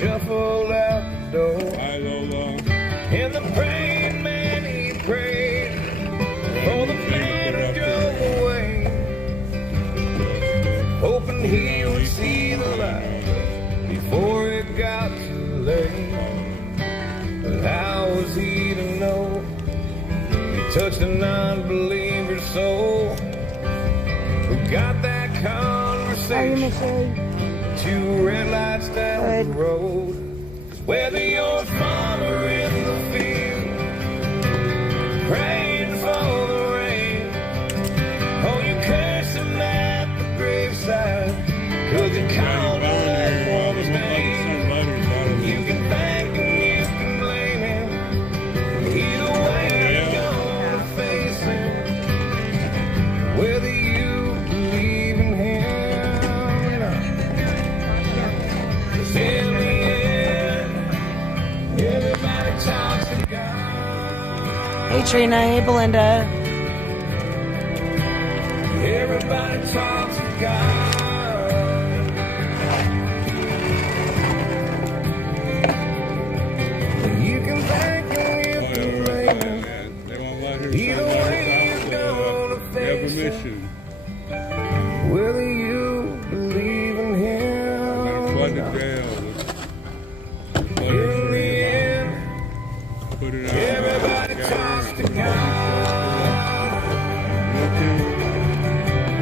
shuffled out the door. And the praying man, he prayed for the man who drove away, hoping he would see the light before it got too late. But how was he to know he touched a non-believer's soul? We got that conversation, 2 red lights down the road. Whether you're a farmer in the field, praying for the rain, or you cursing at the graveside, 'cause you called on that woman's name, you can thank him, you can blame him, either way you're gonna face him, whether you believe in him or not. 'Cause in the end, everybody talks to God. Hey Trina, hey Belinda. Everybody talks to God. You can thank him, you can blame him, either way you're gonna face him, whether you believe in him or not. In the end, everybody talks to God.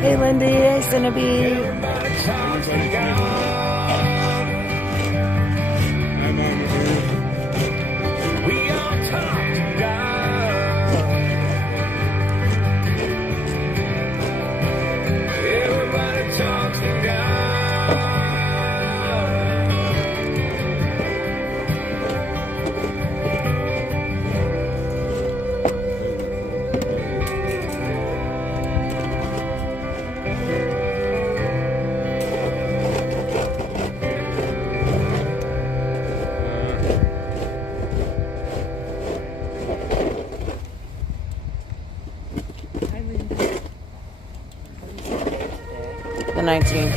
Hey Lindy, hey Cinnabee. Everybody talks to God. We all talk to God. Everybody talks to God. The 19th.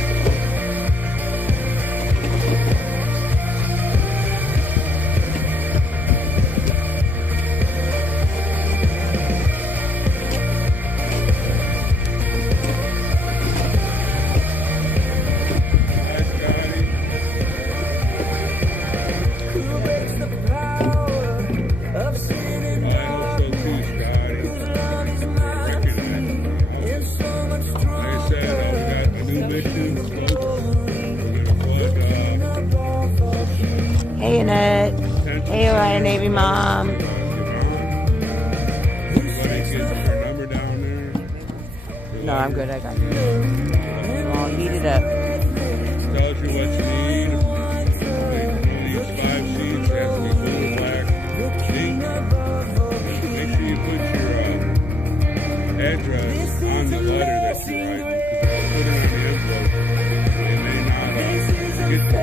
Hey Annette. Hey Ryan, Navy Mom. No, I'm good. I got you. I'll heat it up. Tells you what you need. These 5 seeds has to be blue or black. Make sure you put your address on the letter that you write, because if you put it on the envelope, they may not get to it.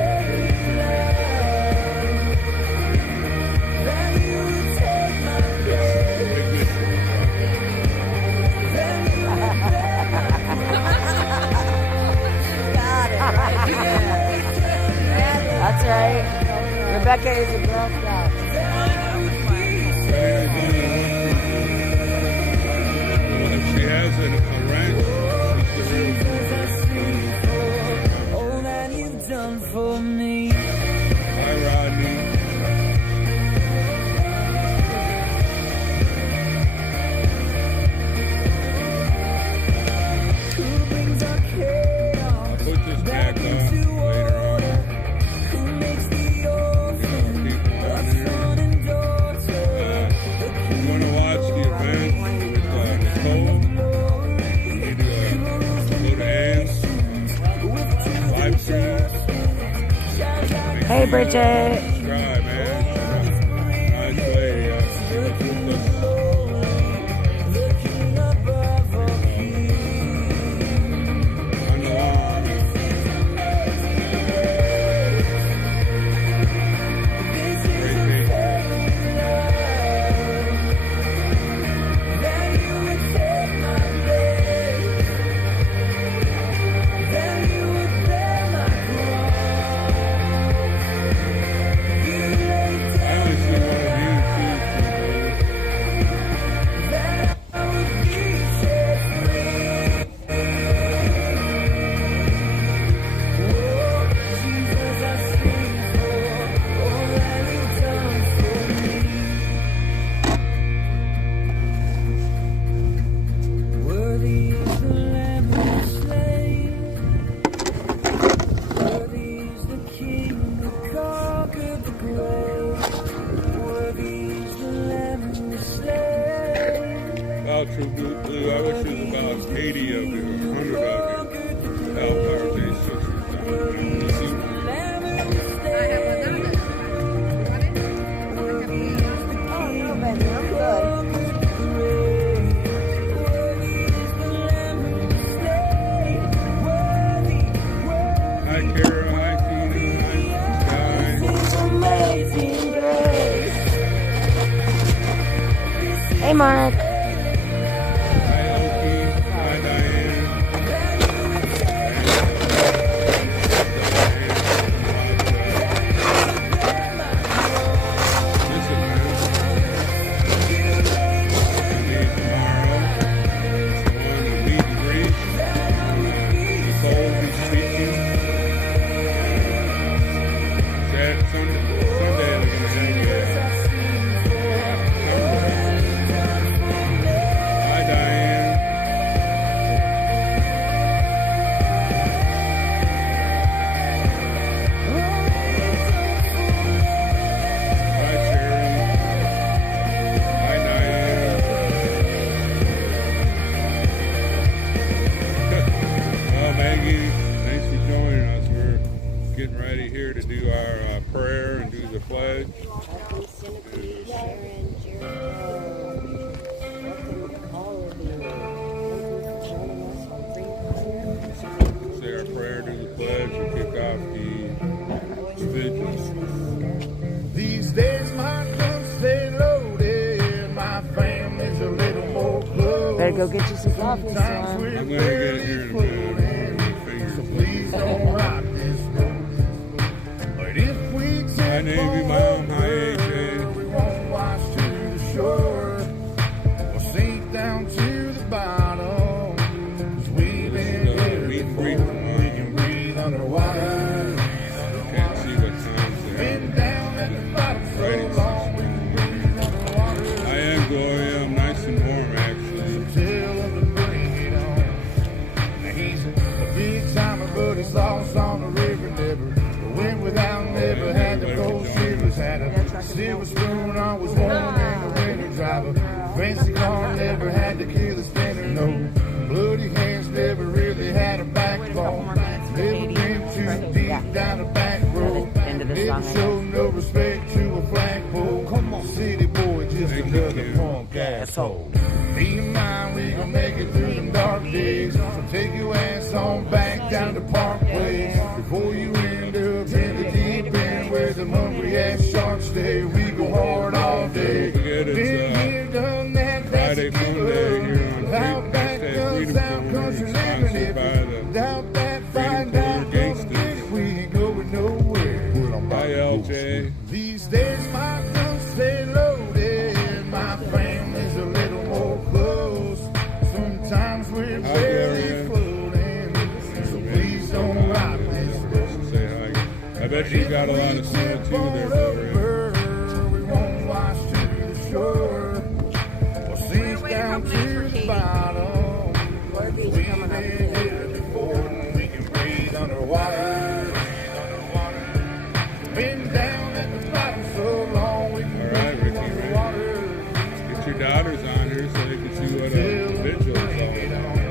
That's right. Rebecca is a Girl Scout. If she has a ranch, she's the real. All that you've done for me. Hi, Rodney. I'll put this back on later on. You want to watch the event with Nicole? You need to go to Ann's live stream. Hey Bridget. Subscribe, man. Nice lady. She was with us. On the lawn. so good, Blue. I wish there was about 80 of you, 100 of you. Help RJ Sisters down there. You see one? Oh, no, baby, I'm good. Hi, Kara. Hi, Tina. Hi, Sky. Amazing grace. Hey, Mark. Hi, Oki. Hi, Diane. Listen, man. Monday, tomorrow. On the meet and greet. Nicole will be speaking. Sunday they're going to have Hi, Diane. Hi, Sherry. Hi, Diane. Well, Maggie, thanks for joining us. We're getting ready here to do our prayer and do the pledge. Sharon, Jericho, welcome all of you. Say our prayer, do the pledge, and kick off the vigil. These days my guns stay loaded, my family's a little more close. Better go get you some coffee, Sometimes son. we're I'm going to get in here in a minute. so please don't rock this boat. But if we Hi, tip Navy Mom. Hi, AJ. over, we won't wash to the shore. We'll sink down to the bottom. 'Cause we've been This is, here meet and before. greet We can breathe underwater. Can't see what times they Been are. down at the bottom so Writing long we can breathe underwater. I am Gloria. I'm nice and warm, actually. Tell him to bring it on. Now he's a big timer, but he's lost on the river. Never went without, never had the cold shivers. Had a silver spoon, always warm in the winter. Drive a fancy car, never had to kill the spinner. No bloody hands, never really had a backbone. Never been too deep down the back road. Never showed no respect to a flagpole. Come on, city boy, just Thank you, another Kim. punk asshole. Me and mine, we gon' make it through them dark days. So take your ass on back down to Parkway before you end up in the deep end where the hungry ass sharks stay. We go hard all day. Forget it's, Been here, done that, that's Friday a fun giver. day here on Out back Freedom guns, Fest, out country sponsored living by it. the Out that Freedom find Corps out, gonna Gangsters. get it. We ain't going nowhere. But I'm about Hi, to go LJ. slow. These days my guns stay loaded. My family's a little more close. Sometimes we're Hi, barely Darian. floating. So please don't rock this boat. Say hi. I bet you got a lot of snow too there, Gloria. We won't wash to the shore. We'll sink down to the bottom. Worky's We've coming up been soon. here before and we can breathe underwater. Been down at the bottom so long we can All right, breathe Ricky, underwater. Get your daughters on here so they can see what a vigil is all about.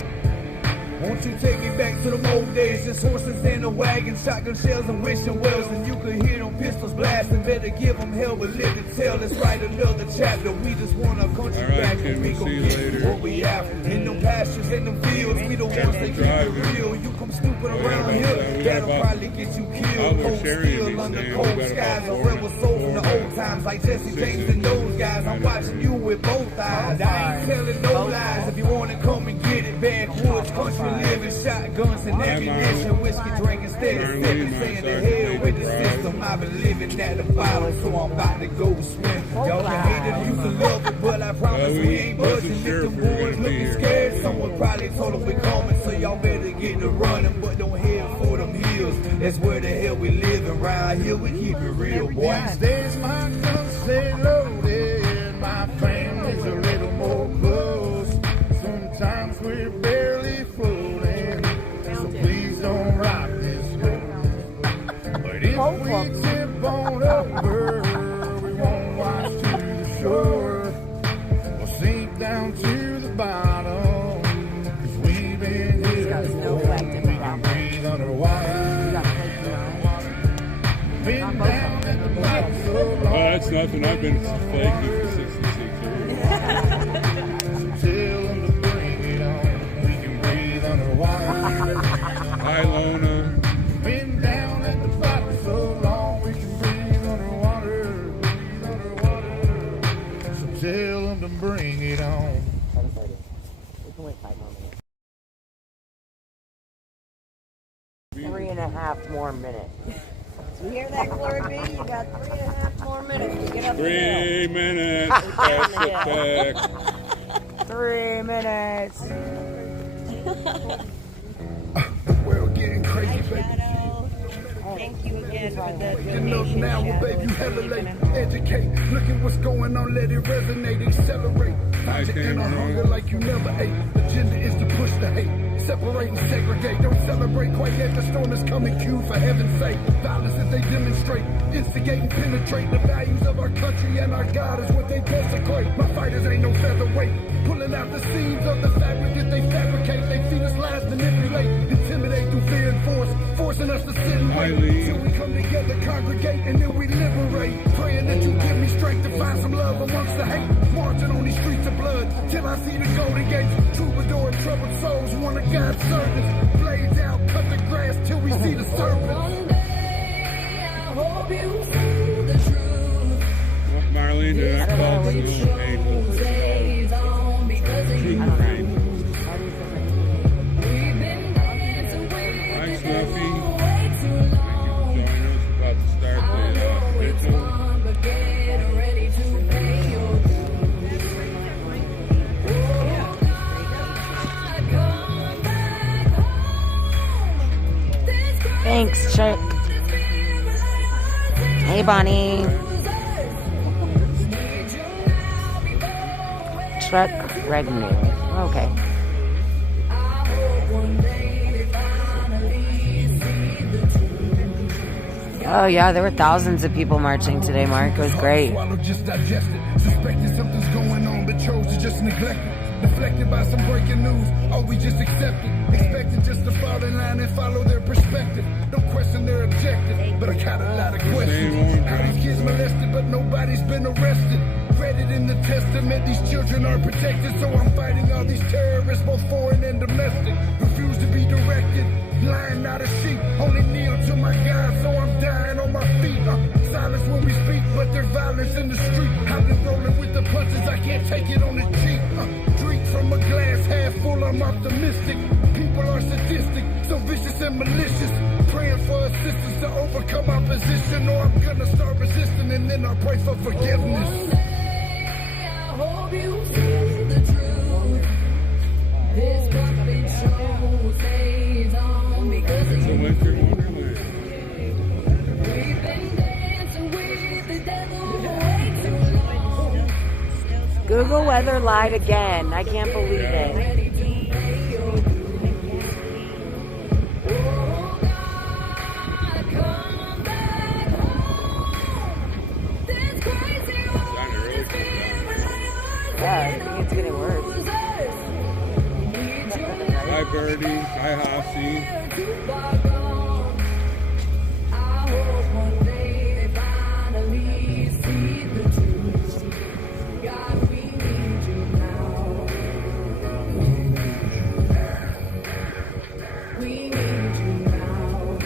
Won't you take me back to them old days? Just horses in a wagon, shotgun shells and wishing wells. And you could hear them pistols blasting. Better give them hell, but live to tell. Let's write another chapter. We just want our country All right, back. Kim, And we we'll gon' see you get later. what we after. In them pastures, in them fields. We the ones that keep it real. You come snooping around we here, got that'll about- probably get you I'll killed. go Cold Sherry steel and under these cold names. We got skies. about A rebel soul from the four old times. Like Jesse six James and those guys. I'm watching you with both eyes. I ain't telling no lies. If you wanna come and get it, backwoods, country living, shotguns and ammunition, whiskey drinking, steady sipping, saying the hell with the system. I've been living at the bottom, so I'm about to go swim. Y'all can hate it, used to love it, but I promise we ain't budging. If sure them if we're boys gonna be looking here. scared, someone probably told them we coming, so y'all better get to running, but don't head for them hills. That's where the hell we live around here. We keep it real, boy. These days my guns stay loaded. My family's a little more close. Sometimes we're barely floating. So please don't rock this boat. But if we tip on over, we won't wash to the shore. We'll sink down to the bottom. Oh, that's nothing. I've been flaky for 66 years. Tell them to bring it on. We can breathe underwater. Hi, Lona. Been down at the bottom so long we can breathe underwater. So tell them to bring it on. 10:30. We can wait 5 more minutes. 3.5 more minutes. You hear that, Glory B? You got 3.5 more minutes to get up the 3 minutes. Pass it back. hill. 3 minutes. We're getting crazy, baby. Thank you again for the You know donation. now, Shadow. baby, you hella late. Educate, look at what's going on, let it resonate, accelerate. Find your inner hunger like you never ate. Agenda is to push the hate, separate and segregate. Don't celebrate quite yet, the storm is coming, Q, for heaven's sake. Violence that they demonstrate, instigate and penetrate. The values of our country and our God is what they desecrate. My fighters ain't no featherweight, pulling out the seams of the fabric that they fabricate. They feed us lies, manipulate, intimidate through fear and force, forcing us to sit and wait. Till we come together, congregate, and then we liberate. Praying that you give me strength to find some love amongst the hate. Marching on these streets of blood, till I see the golden gates. Troubadour and troubled souls, one of God's servants. Blades out, cut the grass till we see the serpents. One day I hope you see the truth. Marlene, did I call you Days on because of you. True angels. We've been dancing with Hi, the Snuffy. devil way too long. Thank you for joining us. About to start the It's vigil. fun, but get ready to pay your dues. Oh, God, come back home. This Thanks, Chuck. Hey, Bonnie. Truck revenue. Okay. Oh, yeah, there were thousands of people marching today, Mark. It was great. Swallow, just digest it. Suspected something's going on, but chose to just neglect it. Deflected by some breaking news, or we just accept it. Expected just to fall in line and follow their perspective. Don't question their objective, but I got a lot of questions. How these kids molested, but nobody's been arrested. Read it in the testament, these children are protected. So I'm fighting all these terrorists, both foreign and domestic. Refuse to be directed, lying not a sheep. Only kneel to my God, so I'm dying on my feet. Silence when we speak, but there's violence in the street. I've been rolling with the punches, I can't take it on the cheap. Drink from a glass half full, I'm optimistic. People are sadistic, so vicious and malicious. Praying for assistance to overcome opposition, or I'm gonna start resisting and then I'll pray for forgiveness. One day I hope you see the truth. This puppet show stays on because of It's a you. winter wonderland. We've been dancing with the devil way too long. Google weather lied again. I can't believe it. Ready to pay your dues. Oh, God, come back home. This crazy world is filled with liars Yeah, I think it's getting worse. and losers. Need your Hi, Birdie. Hi, Hossie. to bug on. I hope one day they finally see the truth. God, we need you now. We need you now.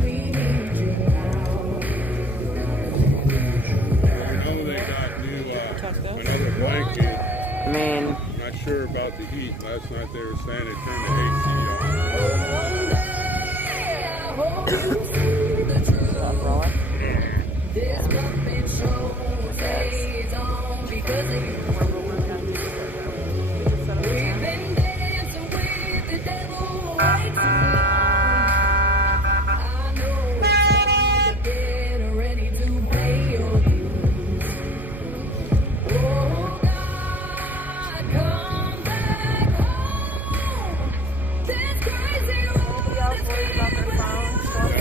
We need you now. I know they got new, another blanket. I mean, Not sure about the heat. Last night they were saying they turned the AC on. One day I hope you see the truth. This puppet show stays on because of you. We've been dancing with the devil way too long. I know it's hard to get ready to pay your dues. Oh, God, come back home. This crazy world is filled with liars and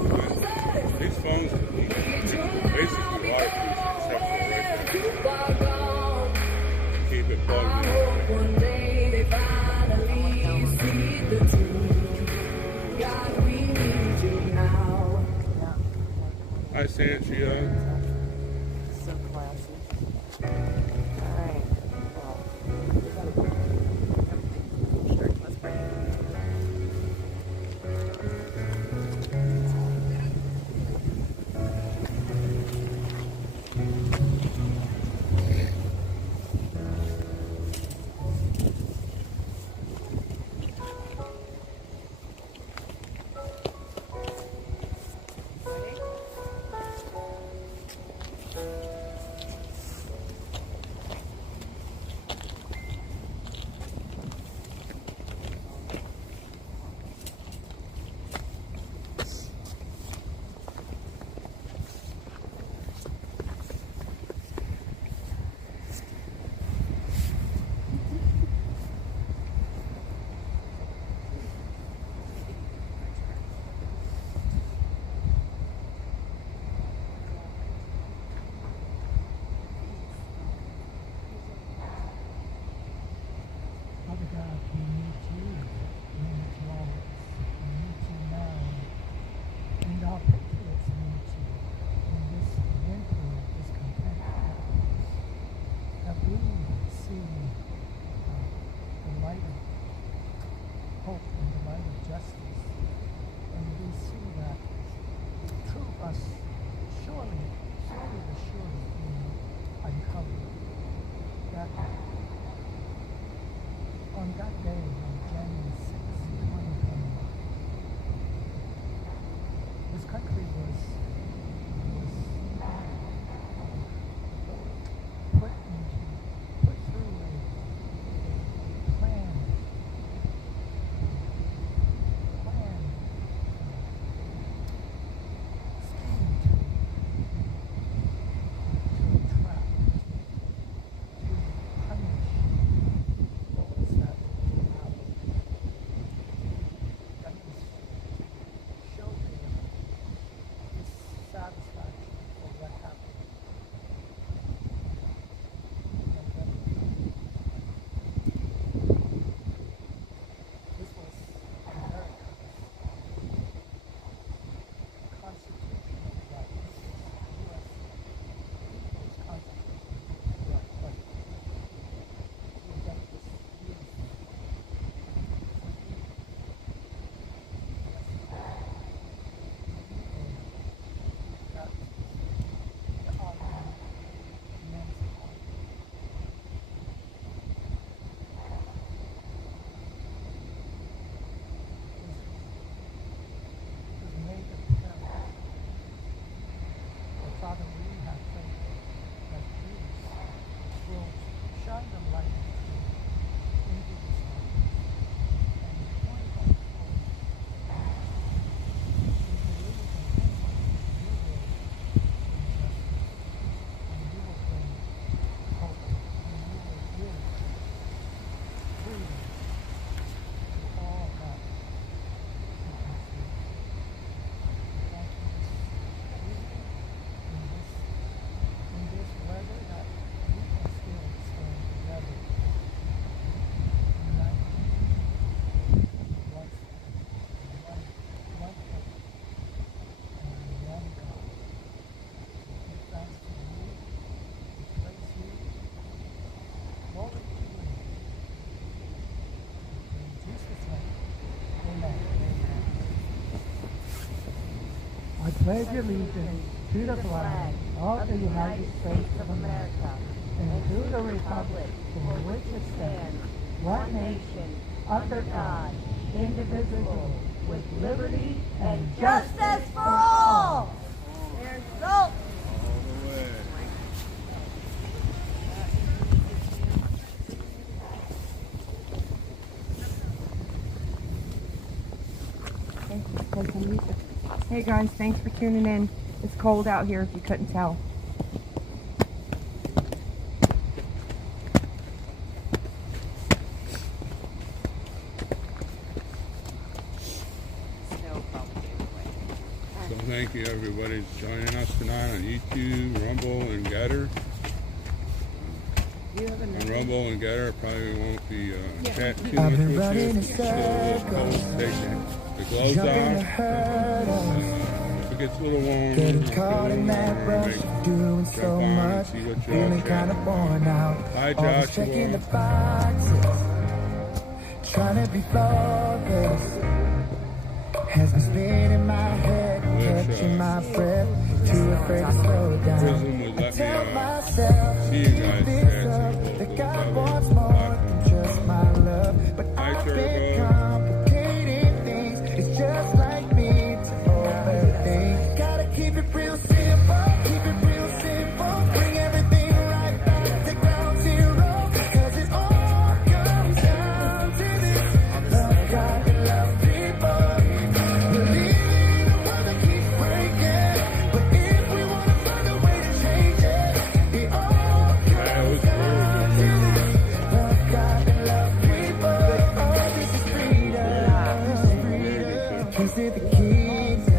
losers. These phones are basically waterproof except for right there. To bug on. Bye, Sanchia. So classy. Alright. Well, we gotta go. Sure, let's pray. Father God, we need you. We need you always. We need you now. And our patriots need you in this winter of discontent. That we see the light of hope and the light of justice. And we see that through us, surely being uncovered. That on that day, on January 6, 2021, this country was put through a plan scheme to trap, to punish those that came out. That is to show their dissatisfaction for what happened. And that this was America's constitutional right. This is U.S. people's constitutional right. But that this is that the argument men's was made apparent. But Father, we have faith that Jesus will shine the light of truth into this darkness. And in 2024, we believe in 2024 you will bring justice, and you will bring hope, and you will give freedom to all that you can see. Thank you this evening, in this weather, that we can still stand together, united, one hope, and one God. We give thanks to you, we praise you, glory to you. In Jesus' name, amen. I pledge allegiance to the flag of the United States of America and to the republic for which it stands, one nation, under God, indivisible, with liberty and justice for all. There's Zolt. All the way. Hey guys, thanks for tuning in. It's cold out here if you couldn't tell. So thank you everybody for joining us tonight on YouTube, Rumble, and Getter. On Rumble and Getter probably won't be chatting too much with you. So we'll take the gloves off. it gets a little warm. Getting caught in that rush, doing so much, feeling kind of worn out. Hi, Always Joshua. checking the boxes, trying to be flawless. Has me spinning my head, catching my breath, too afraid to slow down. Prism would I let tell me myself, see you guys this dancing up, with that the God cover. wants more than just my love. But Hi, I've been Turbo. complicating things. It's just like me to overthink. Gotta keep it real simple, keep it real simple. Bring everything right back to ground zero. 'Cause it all comes down to this. Love God and love people. We're living in a world that keeps breaking. But if we wanna find a way to change it, it all comes down to this. Love God and love people. Oh, this is freedom. Keys to the kingdom.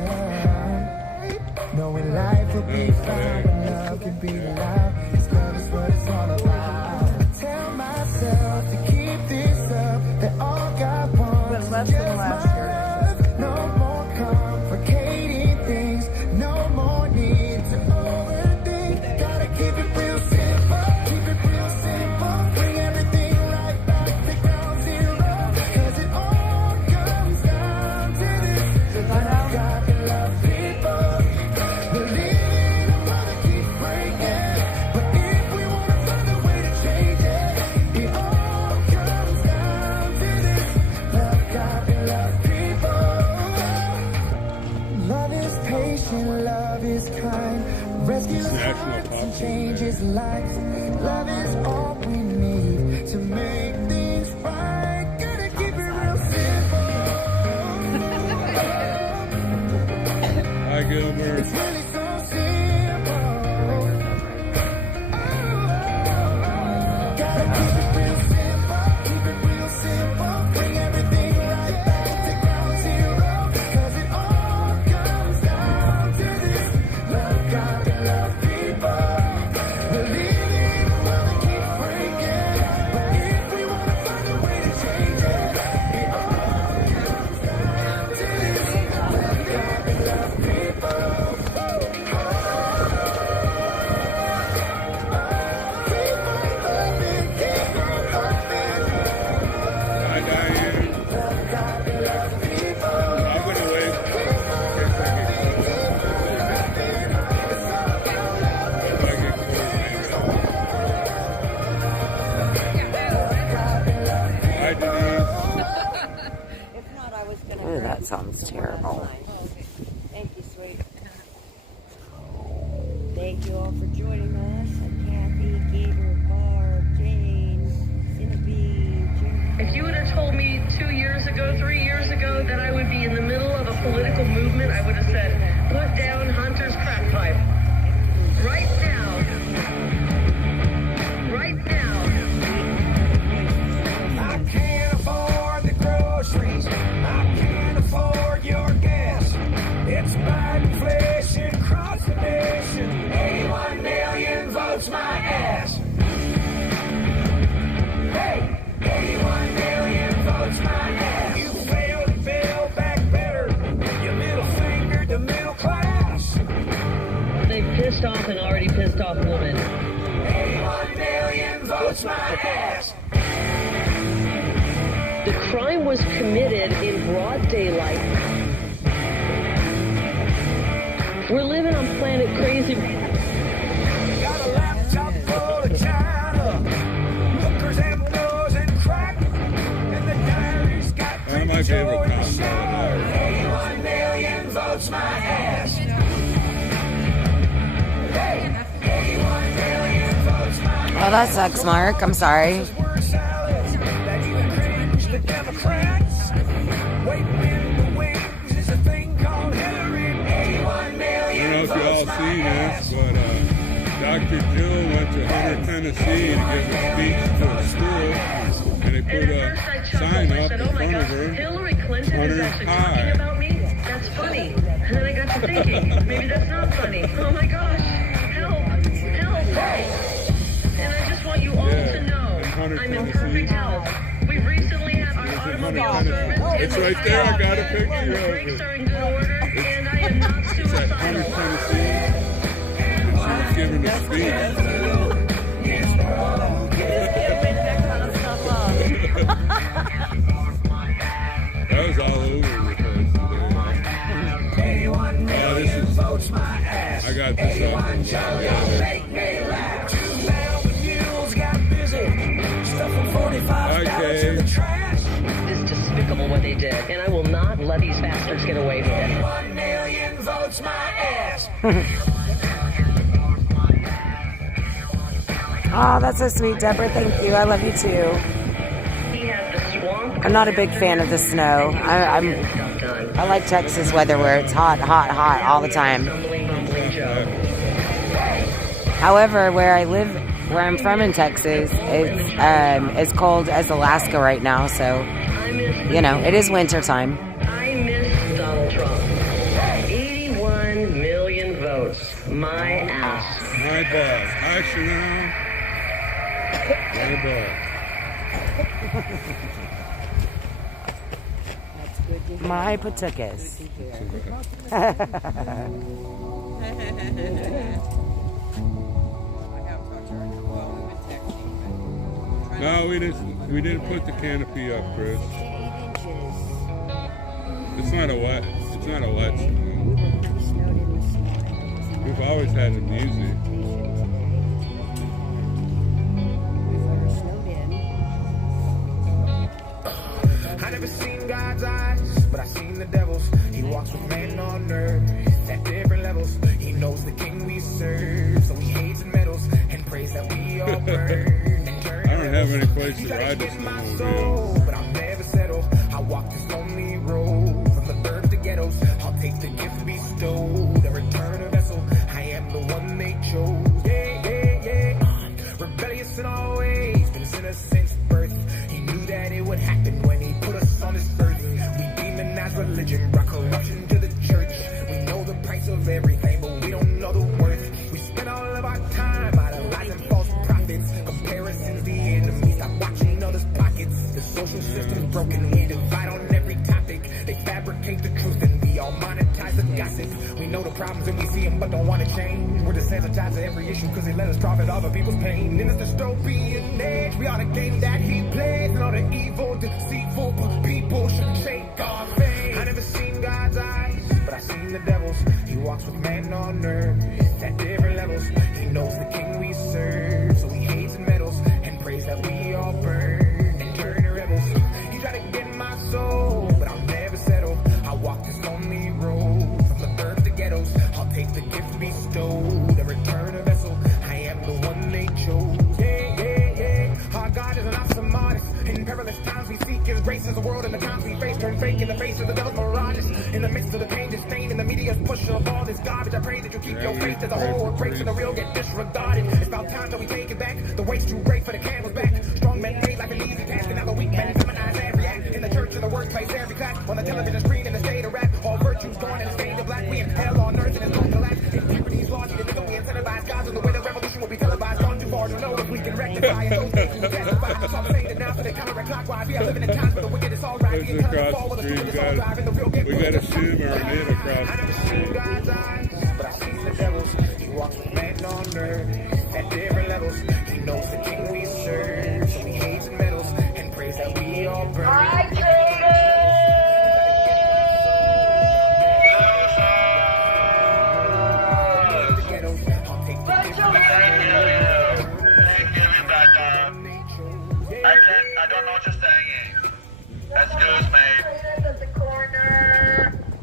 Knowing life will be fine when love can be loud. This love is what it's all about. I tell myself to keep this up, that all God wants But is less just than my last year. love. No more complicating things, no more need to overthink. Gotta keep it real simple, keep it real simple. Bring everything right back to ground zero. 'Cause it all comes down to this. Love God and love people. We're living in a world that keeps breaking. But if we wanna find a way to change it, it all comes down to this. Love God and love people. Love is patient, love is kind. Rescues National hearts and Pop changes lives. Love is all we need to make things right. Gotta keep it real simple. Hi, Gilbert. It's really so simple. Gotta keep it real simple, keep it real simple. Bring everything right back to ground zero. 'Cause it all comes down to this. Love God and love people. We're living in a world that keeps breaking. But if we wanna find a way to change it, it all comes down to this. Love God and love people. Hi, Diane. I'm gonna wait. If I get Hi, Denise. If not, I was gonna. Oh, that sounds terrible. Thank you, sweet. Thank you all for joining us. Kathy, Gator, Barb, Jane, Cinnabee, Jim. If you would have told me 2 years ago, 3 years ago, that I would be in the middle of a political movement, I would have said, put down Hunter's crack pipe. Right now. Right now. I can't afford the groceries. I can't afford your gas. It's Biden inflation across the nation. 81 million votes my ass. Hey, 81 million votes my ass. You failed and build back better. You middle fingered the middle class. They pissed off an already pissed off woman. 81 million votes my ass. The crime was committed in broad daylight. We're living on planet crazy. Got a laptop full of China, hookers and blows and crack, and the diary's got One of my favorite comps. 81 million votes my ass. Hey, 81 million votes my ass. Oh, that sucks, Mark. I'm sorry. Word salads that even cringe the Democrats. Waiting in the wings is a thing called Hillary. 81 million I don't know if you all votes my seen ass. this, but Dr. Jill went to Hunter, Tennessee to give a speech to a school, and they put And at first I a chuckled. sign I up said, in oh my front of gosh, her. Hillary Clinton is Hunter's actually high. talking about me? That's funny. And then I got to thinking, maybe that's not funny. Oh my gosh, help, help. And I just want you all Yeah, to know, in Hunter, I'm in Tennessee. perfect health. We recently had our automobile service. It's right there. I got a picture And the of brakes it. are in good order, and I am not It's at Hunter, Tennessee. And she was giving a speech. That was all over the place today. This is, I got this up. Okay. It's despicable what they did, and I will not let these bastards get away with it. 1 million votes my ass. Oh, that's so sweet, Deborah. Thank you. I love you too. He had the swamp. I'm not a big fan of the snow. I like Texas weather where it's hot, hot, hot all the time. However, where I live, where I'm from in Texas, it's as cold as Alaska right now. So, you know, it is winter time. I miss Donald Trump. 81 million votes. My ass. My boss. Action now. My boss. My patukas. No, we didn't put the canopy up, Chris. It's not a wet snow. We've always had the music. I never seen God's eyes, but I seen the devil's. He walks with man on earth at different levels. He knows the king we serve, so he hates and meddles and prays that we all burn and turn. I don't have any place to ride this snowmobile. But I'll never settle. I walk this lonely road from the burbs to ghettos. I'll take the gift bestowed and return a vessel. I am the one they chose. Yeah, yeah, yeah. Rebellious in all ways, been a sinner since birth. He knew that it would happen when he put us on this earth. We demonize religion, brought corruption to the church. We know the price of everything, but we don't know the worth. We spend all of our time idolizing false prophets. Comparison's the enemy. Stop watching others' pockets. The social system's broken. We divide on every topic. They fabricate the truth and we all monetize the gossip. We know the problems and we see them but don't want to change. We're desensitized to every issue because they let us profit off of people's pain. In this dystopian age, we are the game that he plays. And all the evil, deceitful people should shake our faith. I never seen God's eyes, but I seen the devil's. He walks with man on earth at different levels. He knows the king we serve, so he hates and meddles and prays that we all burn and turn to rebels. He tried to get my soul, but I'll never settle. I walk this lonely road from the burbs to ghettos. I'll take the gift bestowed and return a vessel. I am the one they chose. Yeah, yeah, yeah. Our God is an awesome artist. In perilous times we seek his grace as the world and the times we face turn fake in the face of the devil's mirages. In the midst of the pain, disdain, and the media's push of all this garbage, I pray that you keep your faith as a whole. Breaks in the real get disregarded. It's about time that we take it back. The weight's too great for the candles back. Strong men made like an easy task, and now the weak men demonize and react. In the church, in the workplace, every class, on the television screen, in the state of rap, all virtues gone and the state of black. We in hell on earth and it's going to collapse. Integrity's lost, even though we incentivize God's in the way the revolution will be televised. Gone too far to know if we can rectify it. Those things will testify. So I'm saying it now, so they counterclockwise. We are living in times where the wicked is all right. There's across the street. We got a shooter our knit across the street. God's eyes, but I see the devils. He walks with man on earth at different levels. He knows the king we serve, so he hates and meddles and prays that we all burn. I don't know what you're saying. Excuse me.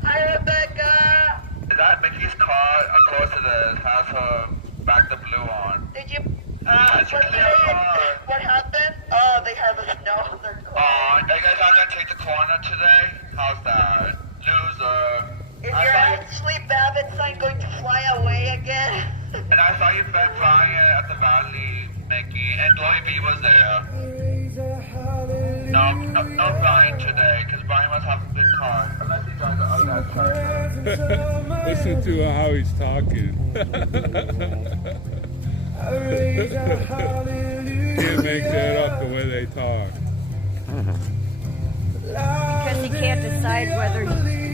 Hi, Rebecca. Is that Mickey's car? Of course it is. Has her back the blue on. Did you? It's a clear car. What happened? Oh, they have a snow on their car. Oh, you guys not gonna take the corner today? How's that? Loser. Is your Ashley Babbitt sign going to fly away again? And I saw you flying at the valley, Mickey, and Chloe B was there. No Brian today, because Brian must have a big car. Unless he drives the other guy's car. Listen to how he's talking. Can't make that up the way they talk. Because he can't decide whether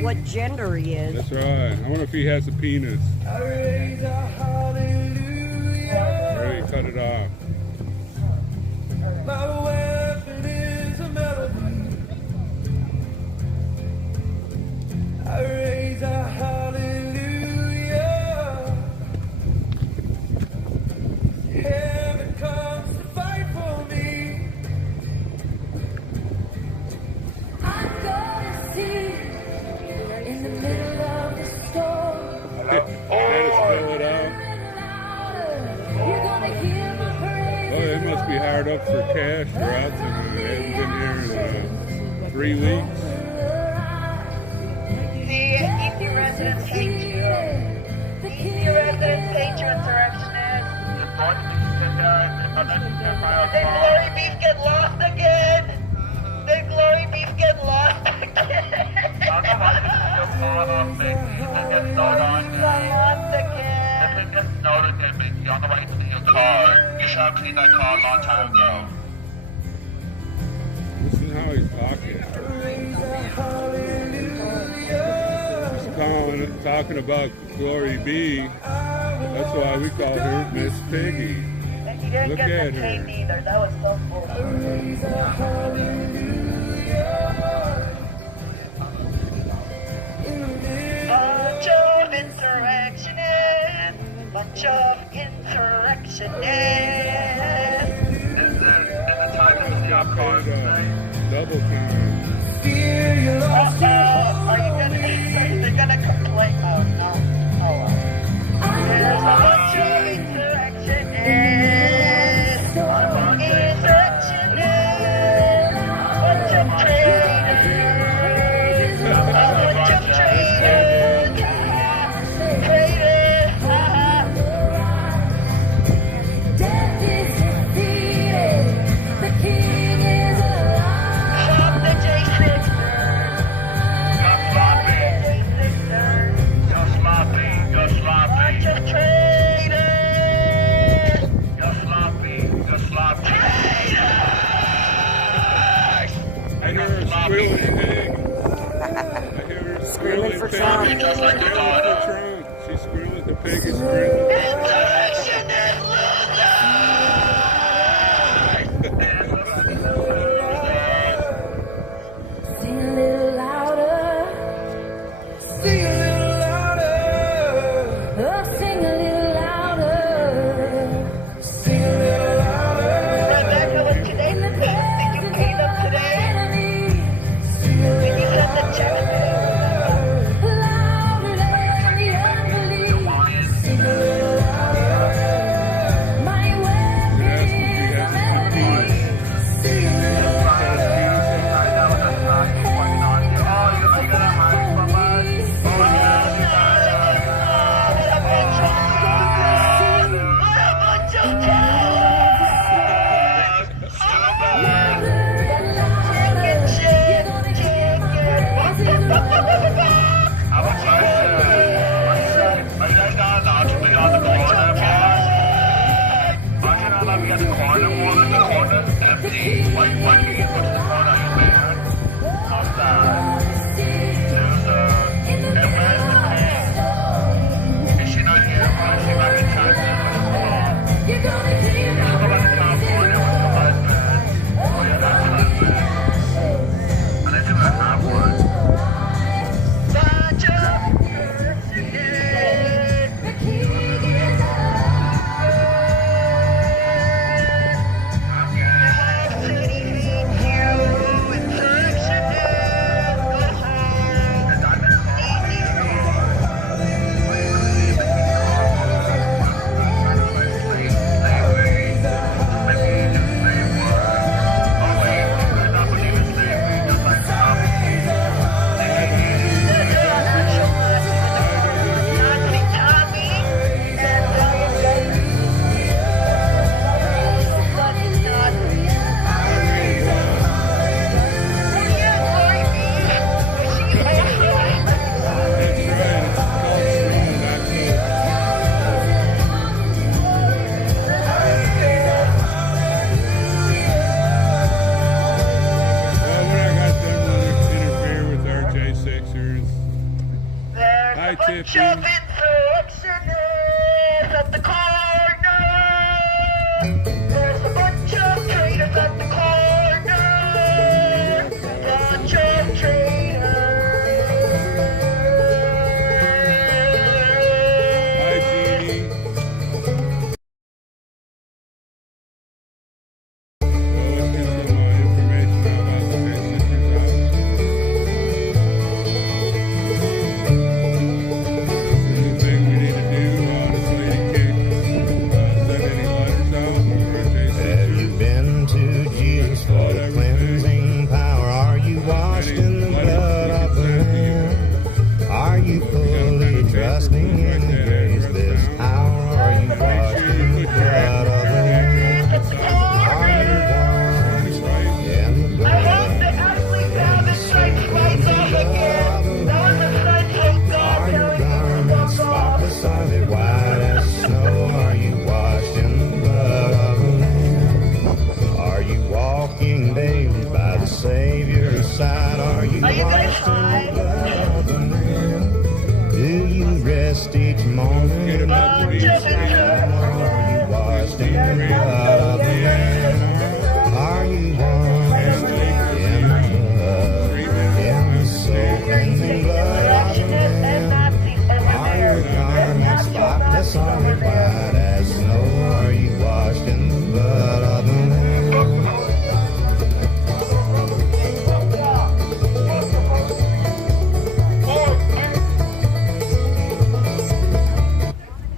what gender he is. That's right. I wonder if he has a penis. I raise a hallelujah. Already cut it off. My weapon is a melody. I raise a hallelujah. Heaven comes to fight for me. I'm gonna see in the middle of the storm. Gotta spell it out. You're gonna hear my praise. Oh, they must be hired up for cash routes and they haven't been here in 3 weeks. The Easy residents hate you. Easy residents hate you, insurrectionists. Did Glory Beef get lost again? Did Glory Beef get lost again? Lost again. You should have cleaned that car a long time ago. Listen how he's talking. He's talking about Glory B. That's why we call her Miss Piggy. And you didn't Look get at the her. tape either. That was so cool. Bunch of insurrectionists. Bunch of insurrectionists. Is the time to stop cars And, tonight? double time. Are you gonna? They're gonna complain. Oh no. Oh well. There's a bunch of insurrectionists. Insurrectionists. Bunch of traitors. A bunch of traitors. Traitors. Death is defeated. The king is alive. Stop the J6. You're sloppy. J6. You're sloppy. You're sloppy. Bunch of traitors. You're sloppy. You're sloppy. I hear her squealing pig. I hear her Screaming for pig. Trump. Just like your Squealing daughter. for Trump. She's squealing. The pig is squealing. Insurrectionist Sing a little louder. Sing a little louder. Oh, sing a little louder. Sing a little louder. Rebecca, was today the did you pay them today? Sing a Did you little send the check today? Louder than the unbelief. Sing a little louder. My weapon Yes, is he a has melody. Sing a little louder. Heaven comes to Hi, Tiffy. Insurrectionists at the corner. There's a bunch of traitors at the corner. Bunch of traitors. Hi, Jeannie. Well, let's get some information now about the Ten Sisters out. That's a new thing we need to do. This lady can't send any letters out or they Have you been to Jesus for cleansing power? Are you washed in the blood of the Lamb? Are you fully trusting in grace this hour? Are you washed in the blood of the Lamb? Are you washed in the blood? I hope they actually found the stripes right off again. That was a sign from God Are your telling them to garments fuck off. spotless? Are they white as snow? Are you washed in the blood of the Lamb? Are you walking daily by the Savior's side? Are you Are you guys washed in high? the blood of the Lamb? Do you rest each morning in the Bunch peace of of God? Are you washed in the blood of the Lamb? Are you washed in the blood, in the soul cleansing blood of the Insurrectionists and Lamb? Nazis over Are your there. garments spotless? Are they white as snow? Are you washed in the blood of the Lamb?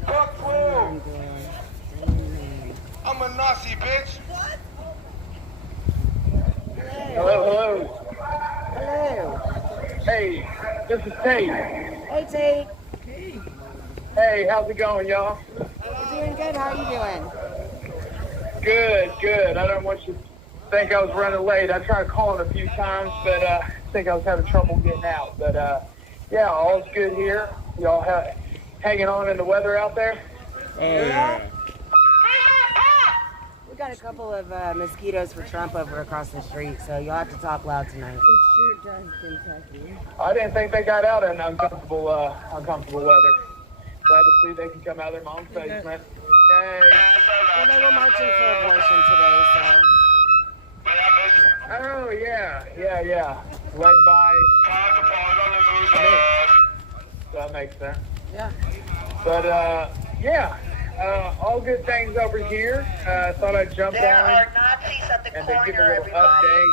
Fuck Clue. I'm a Nazi, bitch. Hello, hello. Hello. Hey, this is Tate. Hey, Tate. Hey, how's it going, y'all? We're doing good. How are you doing? Good, good. I don't want you to think I was running late. I tried calling a few times, but I think I was having trouble getting out. But yeah, all's good here. Y'all hanging on in the weather out there? Oh, yeah. We got a couple of mosquitoes for Trump over across the street, so you'll have to talk loud tonight. It sure does, Kentucky. I didn't think they got out in uncomfortable weather. Glad to see they can come out of their mom's basement. Hey. Well, they were marching for abortion today, so. Oh, yeah. Led by me. So that makes sense. Yeah. But, yeah. All good things over here. Thought I'd jump There on are Nazis at the and then give a corner, little everybody. update.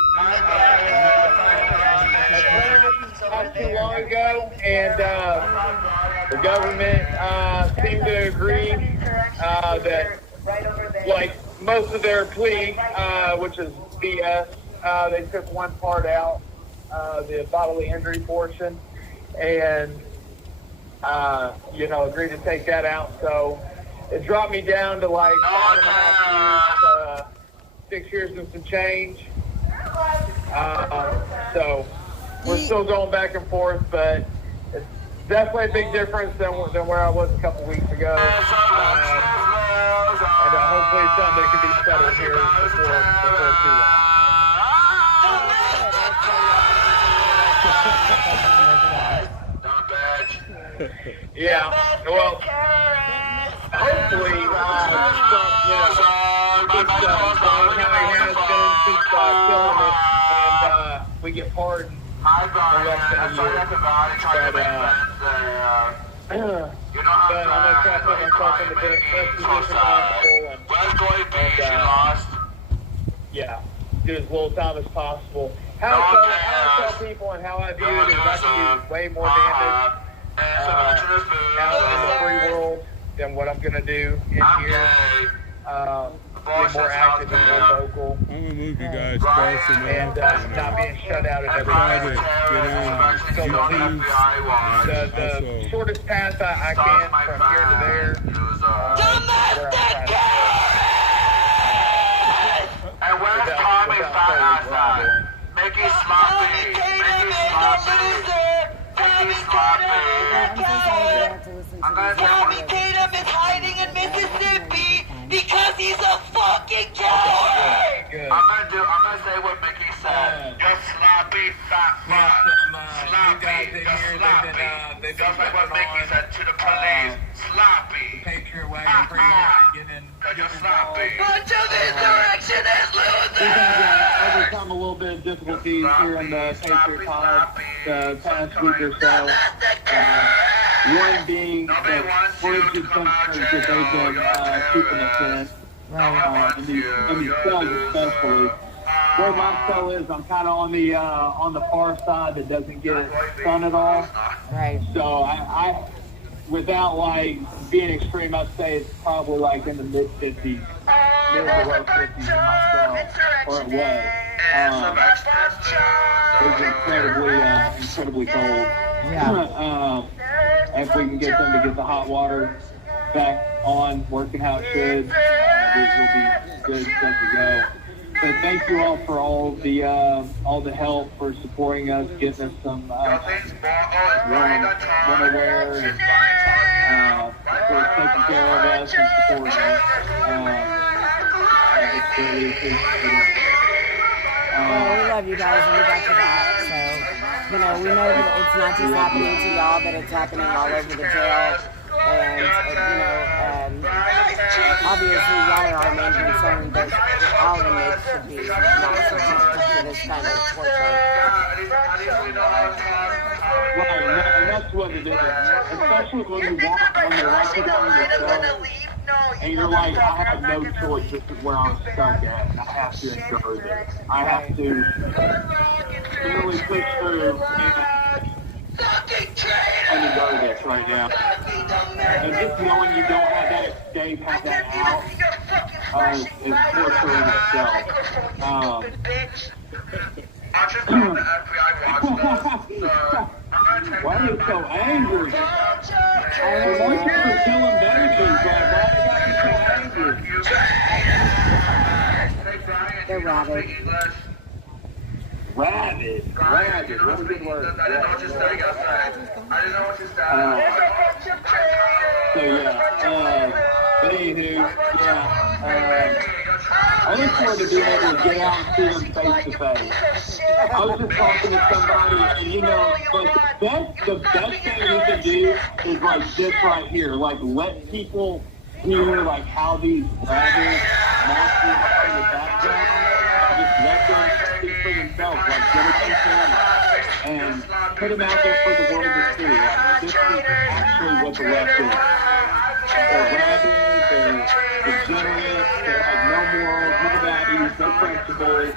Not too long ago, and the government seemed to agree that, like most of their plea, which is BS, they took one part out, the bodily injury portion, and agreed to take that out. So it dropped me down to like 5.5 years, 6 years and some change. So we're still going back and forth, but it's definitely a big difference than where I was a couple weeks ago. And hopefully it's something that can be settled here before too long. Yeah, well, hopefully, keeps how he has been, keeps killing it, and we get pardoned for less than a year. But I'm going to try to put myself in the best position possible, and do as little time as possible. How I tell people and how I view it is I can do way more damage out in the free world than what I'm going to do in here. Be more active and more vocal. I'm going to move you guys close And enough. not being shut out at every Try to time. get on YouTube. The shortest path I can from here to there. And where's Tommy fat ass at? Mickey Sloppy. Mickey Sloppy. Mickey Sloppy. I'm gonna Tommy Tatum is hiding in Mississippi because he's a fucking coward. Good. I'm gonna say what Mickey said. You sloppy fat fuck. Sloppy Just like what Mickey said to the police. Sloppy. Picture wagon pretty hard getting You're sloppy. Bunch of insurrectionists losers! Overcome a little bit of difficulties here in the Patriot Pod the past week or so. One being the frigid temperatures that they've been keeping us in. In these cells especially. Where my cell is, I'm kind of on the far side that doesn't get sun at all. Right. So I without like being extreme, I'd say it's probably like in the mid 50s, mid to low 50s in my cell, or it was. It was incredibly cold. Yeah. If we can get them to get the hot water back on, working how it should, we'll be good, set to go. But thank you all for all the help, for supporting us, getting us some warm underwear, and for taking care of us and supporting us. It's really appreciated. Well, we love you guys and we got your back. So, you know, we know that it's not just happening to y'all, but it's happening all over the jail. And, obviously y'all are our main concern, but all inmates should be not subjected to this kind of torture. Right, and that's what it is. Especially when you walk on the right down yourself, and you're like, I have no choice. This is where I'm stuck at, and I have to endure this. I have to really push through and endure this right now. And just knowing you don't have that escape, have that out, is torture in itself. Why are you so angry? I want you for killing babies, but why do you got me so angry? They're rabid. Rabid. Rabid. What a good word. I didn't know what you said. I didn't know what you said. So yeah, but anywho, I just wanted to be able to get out and see them face to face. I was just talking to somebody, and you know, like the best thing you can do is like this right here, like let people hear like how these rabid monsters are in the background. Just let them speak for themselves, like get a camera and put them out there for the world to see. Like this is actually what the left is. They're rabid, they're degenerate, they have no morals, no values, no principles.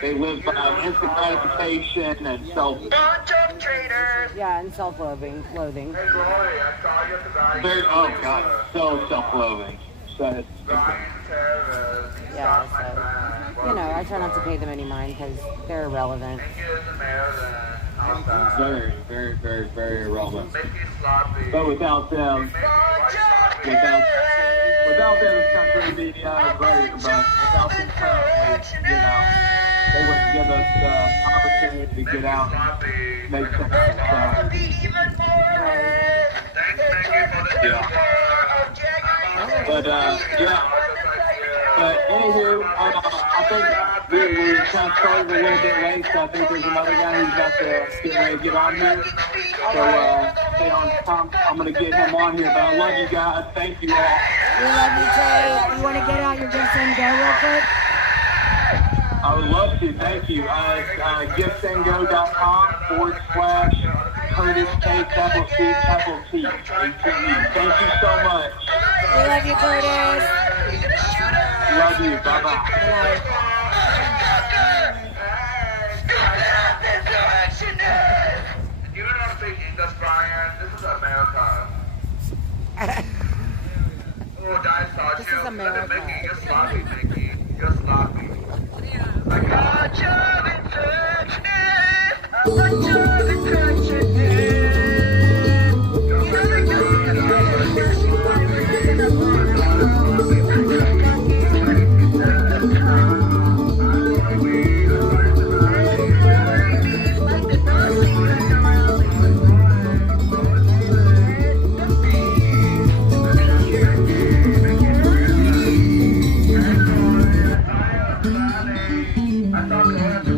They live by instant gratification and Yeah, and self-loathing. Oh God, so self-loathing. So yeah, so, you know, I try not to pay them any mind because they're irrelevant. very, very, very, very irrelevant. But without them, this country would be great. But without them currently, they wouldn't give us the opportunity to get out and make something of ourselves. But anywho, I think we kind of started a little bit late, so I think there's another guy who's about to get ready to get on here. So stay on time. I'm going to get him on here, but I love you guys. Thank you all. We love you too. You want to get out your Gift and Go real quick? I would love to. Thank you. giftandgo.com/Curtis K capital C capital T. Thank you so much. We love you, Curtis. Love you. Bye-bye. Good night. You don't speak English, Brian. This is America. Oh, guys, saw This you. is America. Mickey, you're sloppy, Mickey. You're sloppy. I thought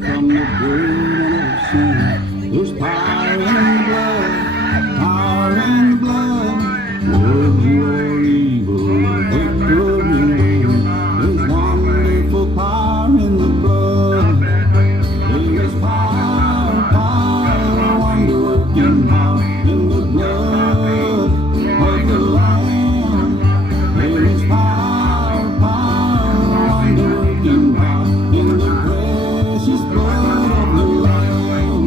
from the burden of sin. There's power in the blood, power in the blood. Good you or evil, victory win. There's wonderful power in the blood. There is power, power, wonder-working power in the blood of the Lamb. There is power, power, wonder-working power in the precious blood of the Lamb.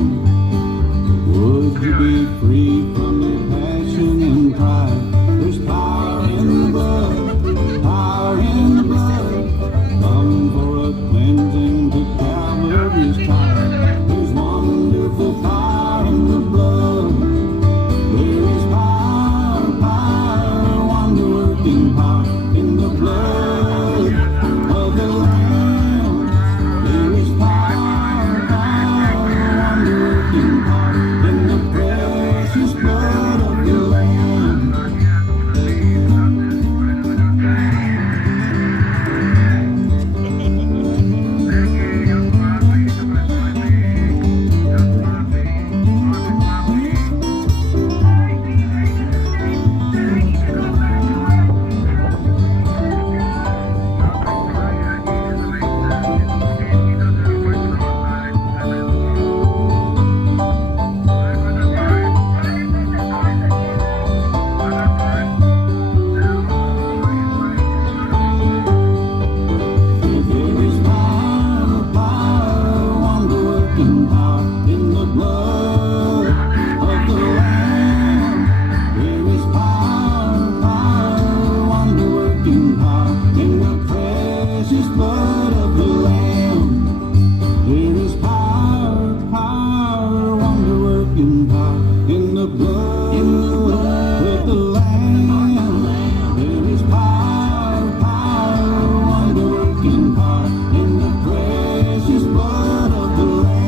Would you be free from your passion and pride? There's power in the blood, power in the blood. Come for a cleansing to Calvary's tide. There's wonderful power in the blood. There is power, power, wonder-working power in the blood of the Lamb. There is power, power, wonder-working power in the precious blood of the Lamb. There is power, power, wonder-working power in the blood of the Lamb. There is power, power, wonder-working power in the precious blood of the Lamb. There is power, power, wonder-working power in the blood of the Lamb. There is power, power, wonder-working power in the precious blood of the Lamb.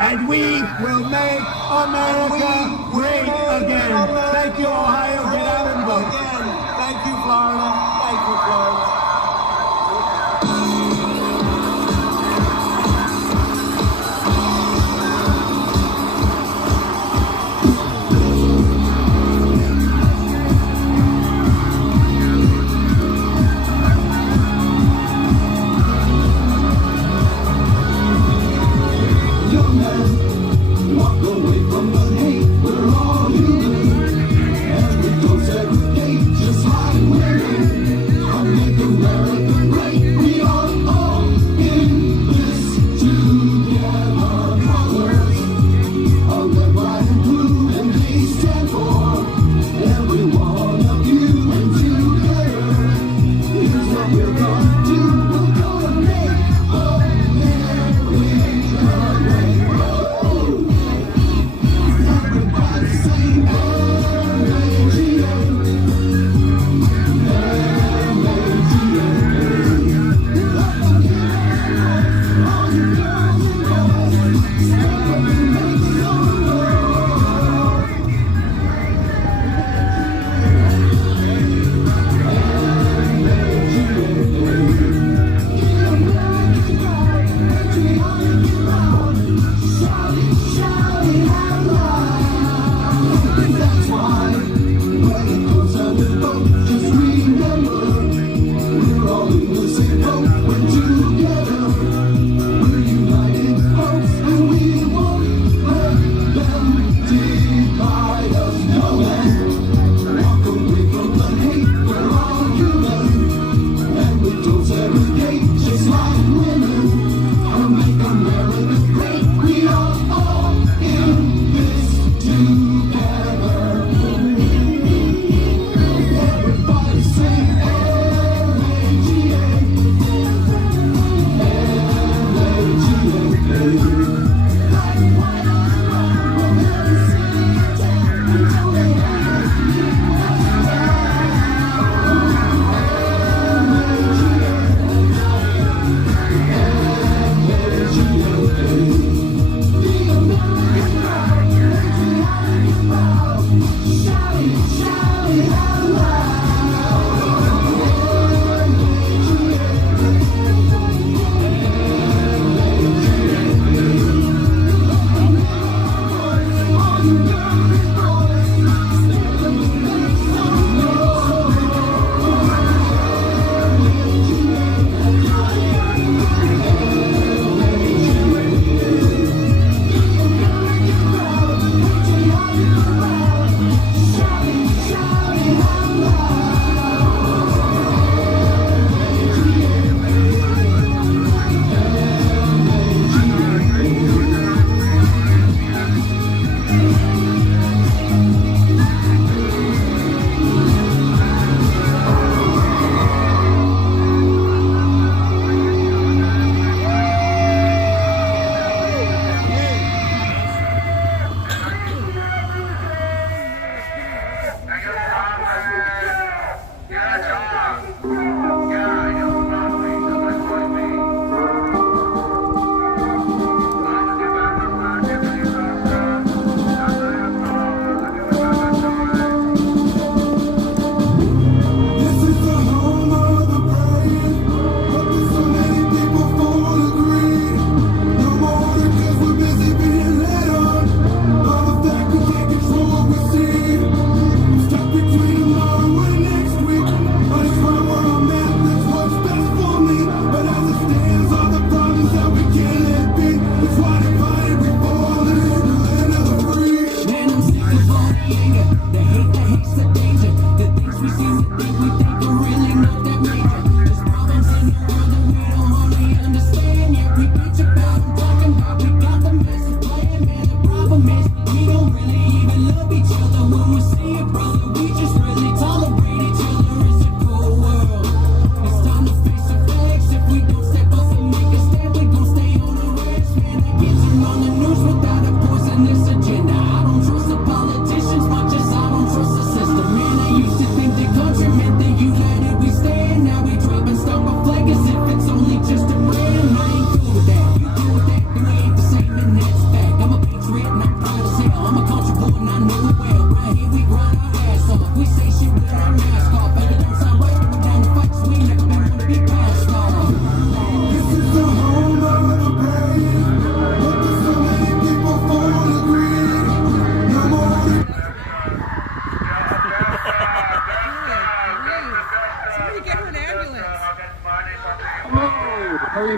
And we will make America great again. Thank you, Ohio. Get out and vote. Thank you, Florida. Thank you, Florida. Young man, walk away from the hate. We're all human. As we don't segregate, just like women.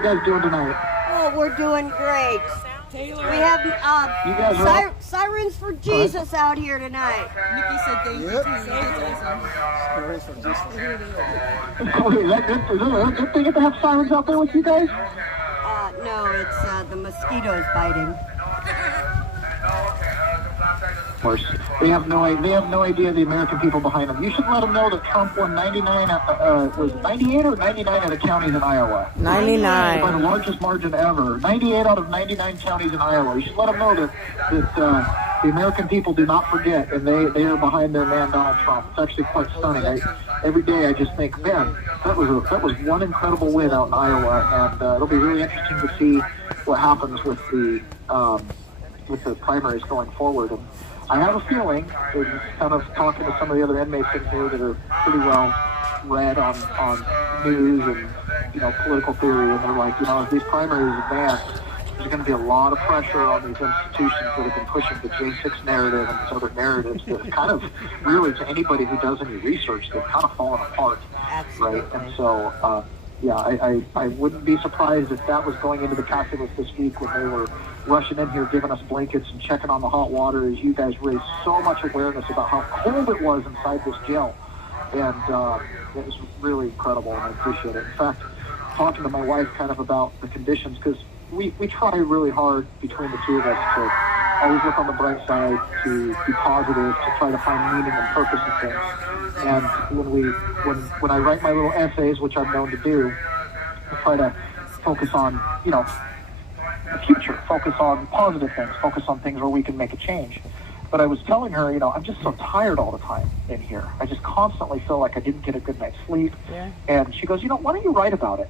guys doing tonight? Oh, we're doing great. We have You guys are Sirens for Jesus out here tonight. Mickey said thank you too. Did they get to have sirens out there with you guys? No, it's the mosquitoes biting. Of course, they have no idea the American people behind them. You should let them know that Trump won 99, was 98 or 99 of the counties in Iowa. 99. By the largest margin ever. 98 out of 99 counties in Iowa. You should let them know that the American people do not forget, and they are behind their man Donald Trump. It's actually quite stunning. Every day I just think, man, that was one incredible win out in Iowa, and it'll be really interesting to see what happens with the primaries going forward. And I have a feeling, just kind of talking to some of the other inmates in here that are pretty well read on news and political theory, and they're like, as these primaries advance, there's going to be a lot of pressure on these institutions that have been pushing the J6 narrative and these other narratives that kind of really, to anybody who does any research, they've kind of fallen apart, right? And so, I wouldn't be surprised if that was going into the calculus this week when they were rushing in here, giving us blankets and checking on the hot water, as you guys raised so much awareness about how cold it was inside this jail. And it was really incredible, and I appreciate it. In fact, talking to my wife kind of about the conditions, because we try really hard between the two of us to always look on the bright side, to be positive, to try to find meaning and purpose in things. And when I write my little essays, which I'm known to do, I try to focus on, the future, focus on positive things, focus on things where we can make a change. But I was telling her, I'm just so tired all the time in here. I just constantly feel like I didn't get a good night's sleep. Yeah. And she goes, why don't you write about it?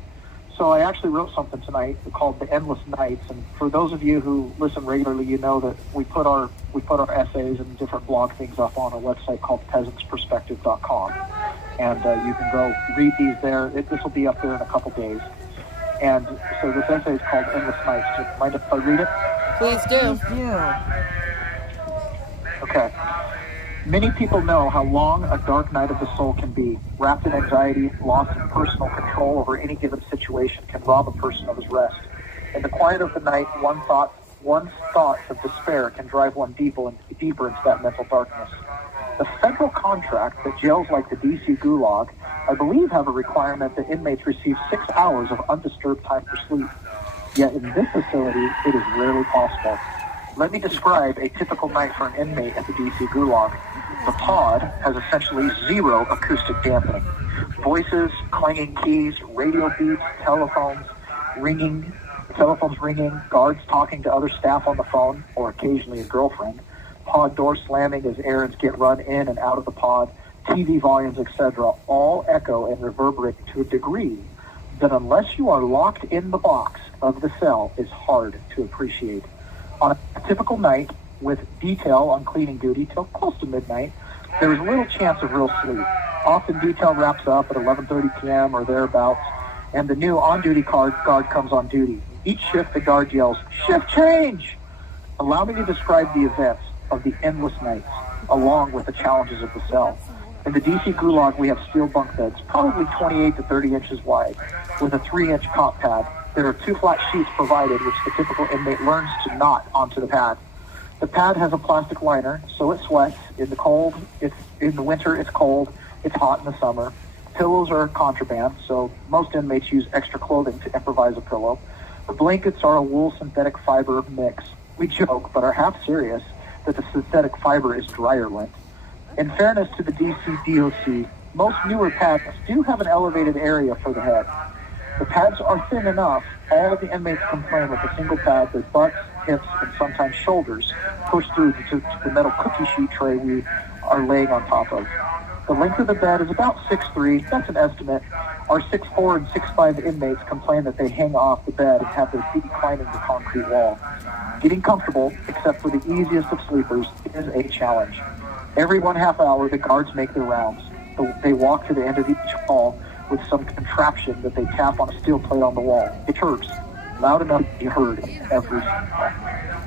So I actually wrote something tonight called The Endless Nights. And for those of you who listen regularly, you know that we put our essays and different blog things up on a website called peasantsperspective.com. And you can go read these there. This will be up there in a couple days. And so this essay is called Endless Nights. Do you mind if I read it? Please do. Okay. Many people know how long a dark night of the soul can be. Wrapped in anxiety, loss of personal control over any given situation can rob a person of his rest. In the quiet of the night, one's thoughts of despair can drive one deeper into that mental darkness. The federal contract that jails like the D.C. Gulag, I believe, have a requirement that inmates receive 6 hours of undisturbed time for sleep. Yet in this facility, it is rarely possible. Let me describe a typical night for an inmate at the D.C. Gulag. The pod has essentially zero acoustic dampening. Voices, clanging keys, radio beeps, telephones ringing, guards talking to other staff on the phone, or occasionally a girlfriend, pod door slamming as errands get run in and out of the pod, TV volumes, etc., all echo and reverberate to a degree that unless you are locked in the box of the cell is hard to appreciate. On a typical night, with detail on cleaning duty till close to midnight, there is little chance of real sleep. Often detail wraps up at 11:30 p.m. or thereabouts, and the new on-duty guard comes on duty. Each shift, the guard yells, "Shift change!" Allow me to describe the events of the endless nights, along with the challenges of the cell. In the DC Gulag, we have steel bunk beds, probably 28 to 30 inches wide, with a 3-inch cot pad. There are 2 flat sheets provided, which the typical inmate learns to knot onto the pad. The pad has a plastic liner, so it sweats. In the winter, it's cold. It's hot in the summer. Pillows are contraband, so most inmates use extra clothing to improvise a pillow. The blankets are a wool synthetic fiber mix. We joke, but are half serious, that the synthetic fiber is dryer lint. In fairness to the DC DOC, most newer pads do have an elevated area for the head. The pads are thin enough. All of the inmates complain with a single pad, their butts, hips, and sometimes shoulders pushed through to the metal cookie sheet tray we are laying on top of. The length of the bed is about 6'3", that's an estimate. Our 6'4" and 6'5" inmates complain that they hang off the bed and have their feet climbing the concrete wall. Getting comfortable, except for the easiest of sleepers, is a challenge. Every 1/2 hour, the guards make their rounds. They walk to the end of each hall with some contraption that they tap on a steel plate on the wall. It chirps, loud enough to be heard in every cell.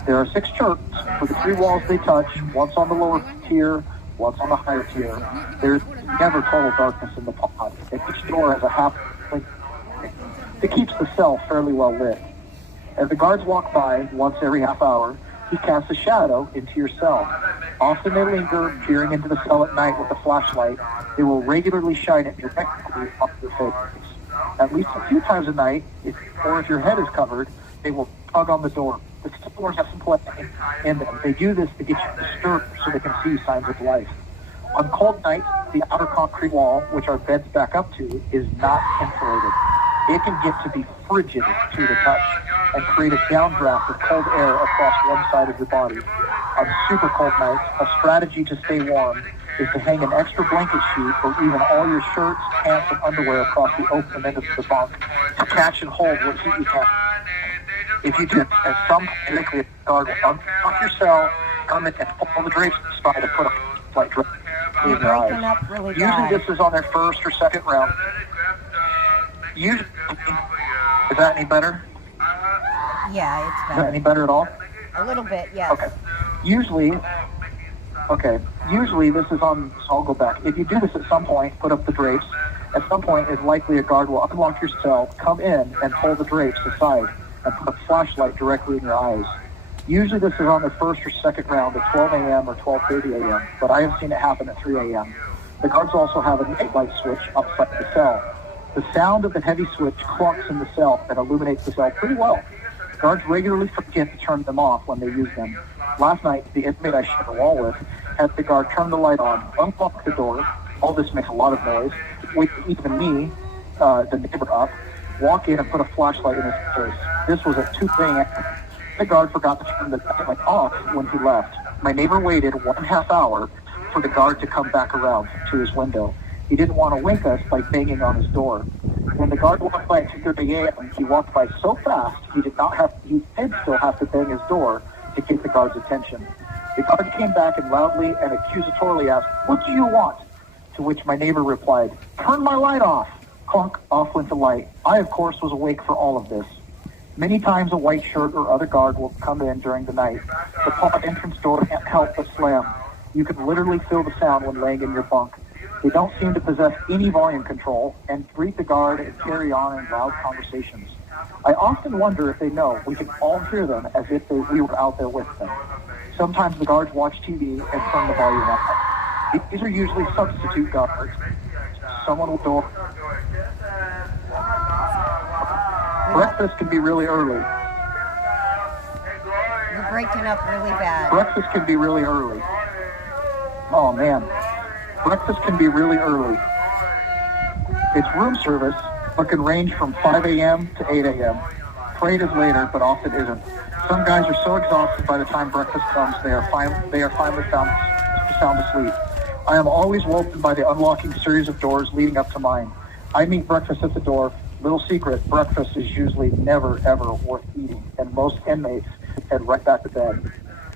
There are 6 chirps for the 3 walls they touch, once on the lower tier, once on the higher tier. There's never total darkness in the pod, and each door has a half-link It keeps the cell fairly well lit. As the guards walk by once every half hour, he casts a shadow into your cell. Often they linger, peering into the cell at night with a flashlight. They will regularly shine it directly on your face. At least a few times a night, if your head is covered, they will tug on the door. The doors have some play in them. They do this to get you disturbed so they can see signs of life. On cold nights, the outer concrete wall, which our beds back up to, is not insulated. It can get to be frigid to the touch and create a downdraft of cold air across one side of your body. On super cold nights, a strategy to stay warm is to hang an extra blanket sheet or even all your shirts, pants, and underwear across the open end of the bunk to catch and hold what heat you can. If you do, at some point, a guard will unlock your cell, come in and pull the drapes aside to put a light drip in your eyes. Up really Usually bad. this is on their first or second round. Usually, is that any better? Yeah, it's Is that better. any better at all? A little bit, yes. Okay. Usually this is on, so I'll go back. If you do this at some point, put up the drapes. At some point, it's likely a guard will unlock your cell, come in, and pull the drapes aside and put a flashlight directly in your eyes. Usually this is on the first or second round at 12 a.m. or 12:30 a.m., but I have seen it happen at 3 a.m. The guards also have a nightlight switch outside the cell. The sound of the heavy switch clunks in the cell and illuminates the cell pretty well. Guards regularly forget to turn them off when they use them. Last night, the inmate I shared the wall with had the guard turn the light on, unlock the door. All this makes a lot of noise. Wake even me, the neighbor, up, walk in and put a flashlight in his face. This was at 2 a.m. The guard forgot to turn the light off when he left. My neighbor waited 1.5 hours for the guard to come back around to his window. He didn't want to wake us by banging on his door. When the guard walked by at 2:30 a.m., he walked by so fast he did still have to bang his door to get the guard's attention. The guard came back and loudly and accusatorily asked, "What do you want?" To which my neighbor replied, "Turn my light off." Clunk, off went the light. I, of course, was awake for all of this. Many times a white shirt or other guard will come in during the night. The pod entrance door can't help but slam. You can literally feel the sound when laying in your bunk. They don't seem to possess any volume control and greet the guard and carry on in loud conversations. I often wonder if they know we can all hear them as if we were out there with them. Sometimes the guards watch TV and turn the volume up. These are usually substitute guards. Someone will go. Breakfast can be really early. You're breaking up really bad. Breakfast can be really early. Oh, man. Breakfast can be really early. It's room service, but can range from 5 a.m. to 8 a.m. Parade is later, but often isn't. Some guys are so exhausted by the time breakfast comes, they are finally sound asleep. I am always woken by the unlocking series of doors leading up to mine. I meet breakfast at the door. Little secret, breakfast is usually never, ever worth eating, and most inmates head right back to bed.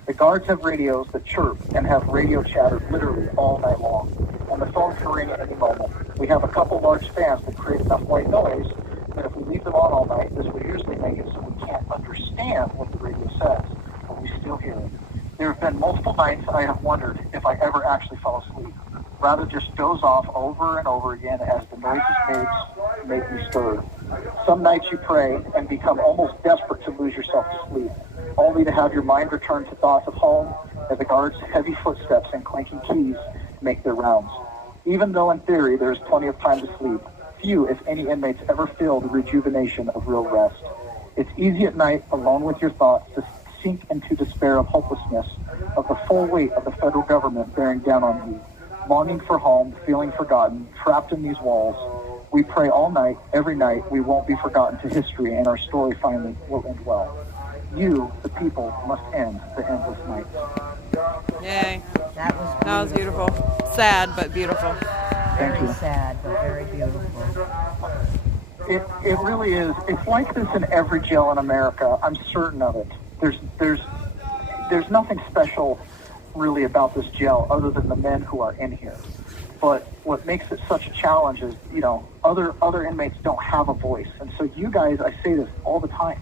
The guards have radios that chirp and have radio chatter literally all night long, and the phone can ring at any moment. We have a couple large fans that create enough white noise that if we leave them on all night, this will usually make it so we can't understand what the radio says, but we still hear it. There have been multiple nights I have wondered if I ever actually fell asleep. Rather just doze off over and over again as the noises make me stir. Some nights you pray and become almost desperate to lose yourself to sleep, only to have your mind return to thoughts of home as the guards' heavy footsteps and clanking keys make their rounds. Even though in theory there is plenty of time to sleep, few, if any, inmates ever feel the rejuvenation of real rest. It's easy at night, alone with your thoughts, to sink into despair of hopelessness, of the full weight of the federal government bearing down on you. Longing for home, feeling forgotten, trapped in these walls. We pray all night, every night, we won't be forgotten to history and our story finally will end well. You, the people, must end the endless nights. Yay. That was beautiful. Sad, but beautiful. Thank you. Very sad, but very beautiful. It really is. It's like this in every jail in America. I'm certain of it. There's nothing special really about this jail other than the men who are in here. But what makes it such a challenge is, other inmates don't have a voice. And so you guys, I say this all the time,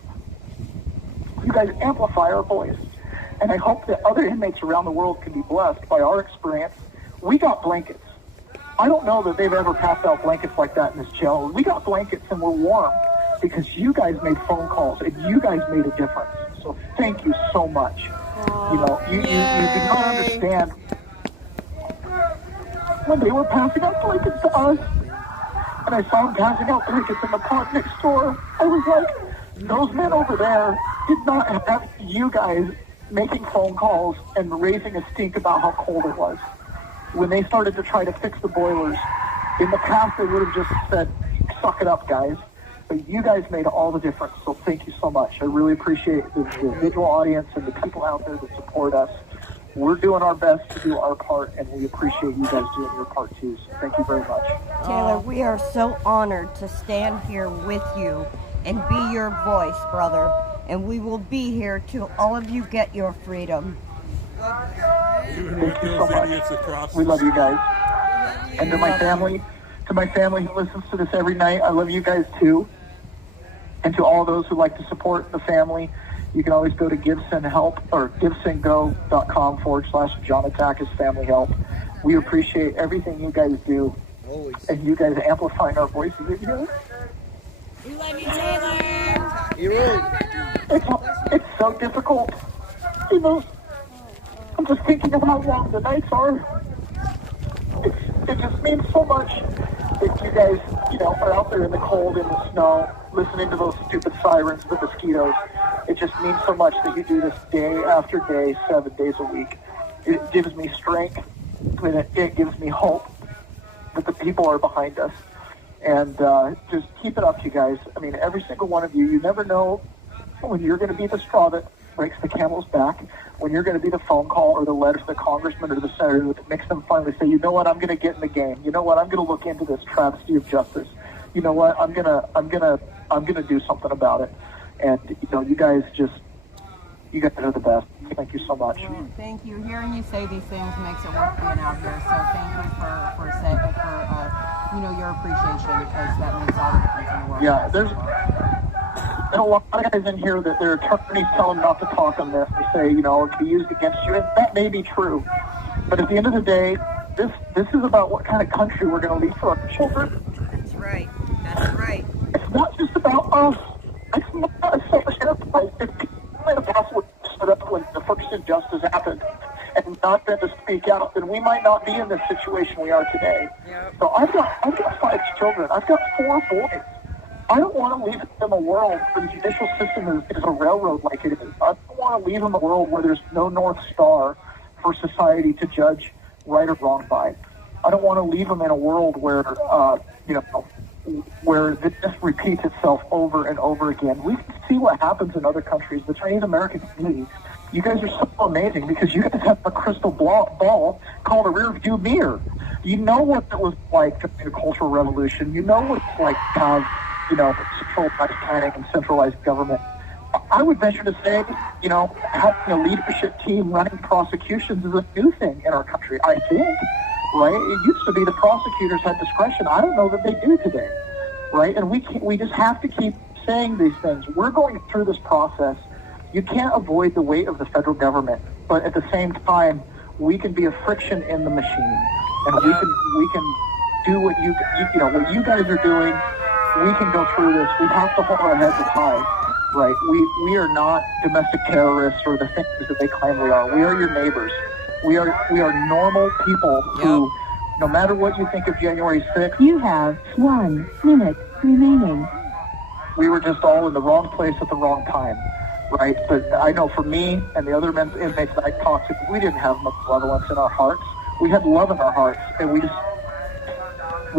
you guys amplify our voice. And I hope that other inmates around the world can be blessed by our experience. We got blankets. I don't know that they've ever passed out blankets like that in this jail. We got blankets and we're warm. because you guys made phone calls and you guys made a difference. So thank you so much. You know, you do not understand. When they were passing out blankets to us, and I saw them passing out blankets in the park next door, I was like, those men over there did not have you guys making phone calls and raising a stink about how cold it was. When they started to try to fix the boilers, in the past they would have just said, suck it up, guys. But you guys made all the difference, so thank you so much. I really appreciate the Vigil audience and the people out there that support us. We're doing our best to do our part, and we appreciate you guys doing your part too. So thank you very much. Taylor, we are so honored to stand here with you and be your voice, brother. And we will be here till all of you get your freedom. Thank you so much. We love you guys. And to my family who listens to this every night, I love you guys too. And to all those who like to support the family, you can always go to GiveSendHelp or GiveSendGo.com/JohnAttackis Family Help. We appreciate everything you guys do, and you guys amplifying our voices. We love you, Taylor. It's so difficult. You know, I'm just thinking of how long the nights are. It just means so much that you guys, you know, are out there in the cold, in the snow, listening to those stupid sirens, the mosquitoes. It just means so much that you do this day after day, 7 days a week. It gives me strength, and it gives me hope that the people are behind us. And just keep it up, you guys. I mean, every single one of you, you never know when you're going to be the straw that breaks the camel's back, when you're going to be the phone call or the letter to the congressman or the senator that makes them finally say, you know what, I'm going to get in the game. You know what, I'm going to look into this travesty of justice. You know what, I'm gonna do something about it. And you know, you guys are the best. Thank you so much. Well, thank you. Hearing you say these things makes it worth being out here. So thank you for your appreciation, because that makes all the difference in the world. Yeah, there's a lot of guys in here that their attorneys tell them not to talk on this. They say, you know, it can be used against you, and that may be true. But at the end of the day, this is about what kind of country we're going to leave for our children. That's right. That's right. It's not just about us. It's not a selfish enterprise. If people in the past would stood up when the first injustice happened and not been to speak out, then we might not be in the situation we are today. Yep. So I've got 5 children. I've got 4 boys. I don't want to leave them a world where the judicial system is a railroad like it is. I don't want to leave them a world where there's no North Star for society to judge right or wrong by. I don't want to leave them in a world where, where this repeats itself over and over again. We can see what happens in other countries. The Chinese American community, you guys are so amazing because you guys have a crystal ball called a rear view mirror. You know what it was like during the Cultural Revolution. You know what it's like to have, centralized planning and centralized government. I would venture to say, having a leadership team running prosecutions is a new thing in our country, I think. Right? It used to be the prosecutors had discretion. I don't know that they do today, right? And we just have to keep saying these things. We're going through this process. You can't avoid the weight of the federal government, but at the same time, we can be a friction in the machine, and we can do what what you guys are doing. We can go through this. We have to hold our heads up high, right? We are not domestic terrorists or the things that they claim we are. We are your neighbors. We are normal people who, no matter what you think of January 6th, you have 1 minute remaining. We were just all in the wrong place at the wrong time, right? But I know for me and the other inmates that I talked to, we didn't have much malevolence in our hearts. We had love in our hearts, and we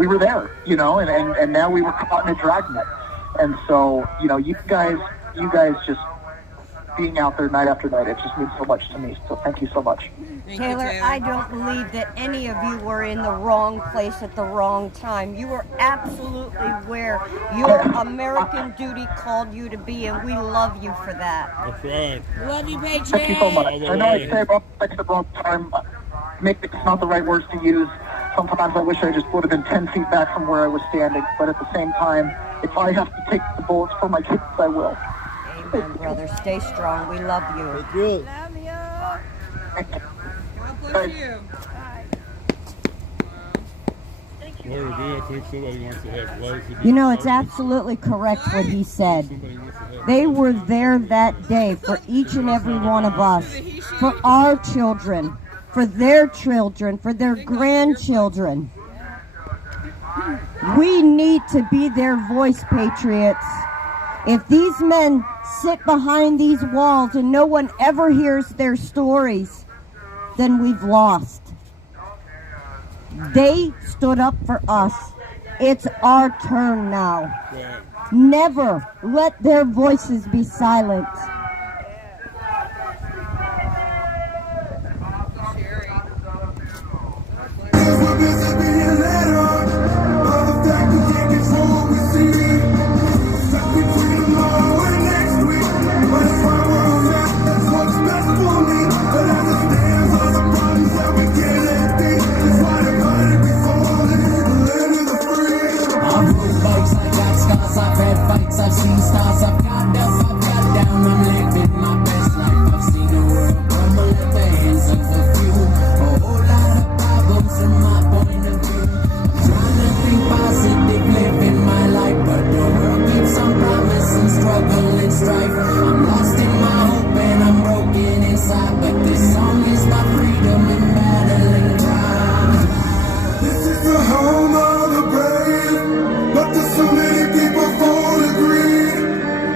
were there, and now we were caught in a dragnet. And so, you guys just being out there night after night, it just means so much to me. So thank you so much. Taylor, I don't believe that any of you were in the wrong place at the wrong time. You were absolutely where your American duty called you to be, and we love you for that. That's right. Love you, Patriot. Thank you so much. I know I say about at the wrong time. Maybe it's not the right words to use. Sometimes I wish I just would have been 10 feet back from where I was standing. But at the same time, if I have to take the bullets for my kids, I will. Amen, brother. Stay strong. We love you. Thank you. Love you. God bless you. Thank Laura, do you think somebody wants to have life? You know, it's absolutely correct what he said. They were there that day for each and every one of us, for our children, for their children, for their grandchildren. We need to be their voice, patriots. If these men sit behind these walls and no one ever hears their stories, then we've lost. They stood up for us. It's our turn now. Never let their voices be silent. I've had fights, I've seen stars, I've got up, I've got down, I'm living my best life. I've seen the world crumble at the hands of a few. A whole lot of problems from my point of view. I'm trying to think positive, living my life, but the world keeps on promising struggle and strife. I'm lost in my hope and I'm broken inside, but this song is my freedom and battling crime. This is the home of the brave, but there's so many people fall agree.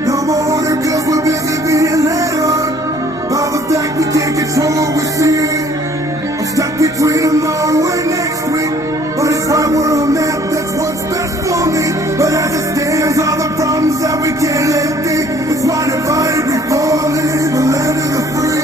No more order cause we're busy being led on by the fact we can't control what we see. I'm stuck between tomorrow and next week, but it's right where I'm at, that's what's best for me. But as it stands, all the problems that we can't let be, it's why divided we fall in the land of the free.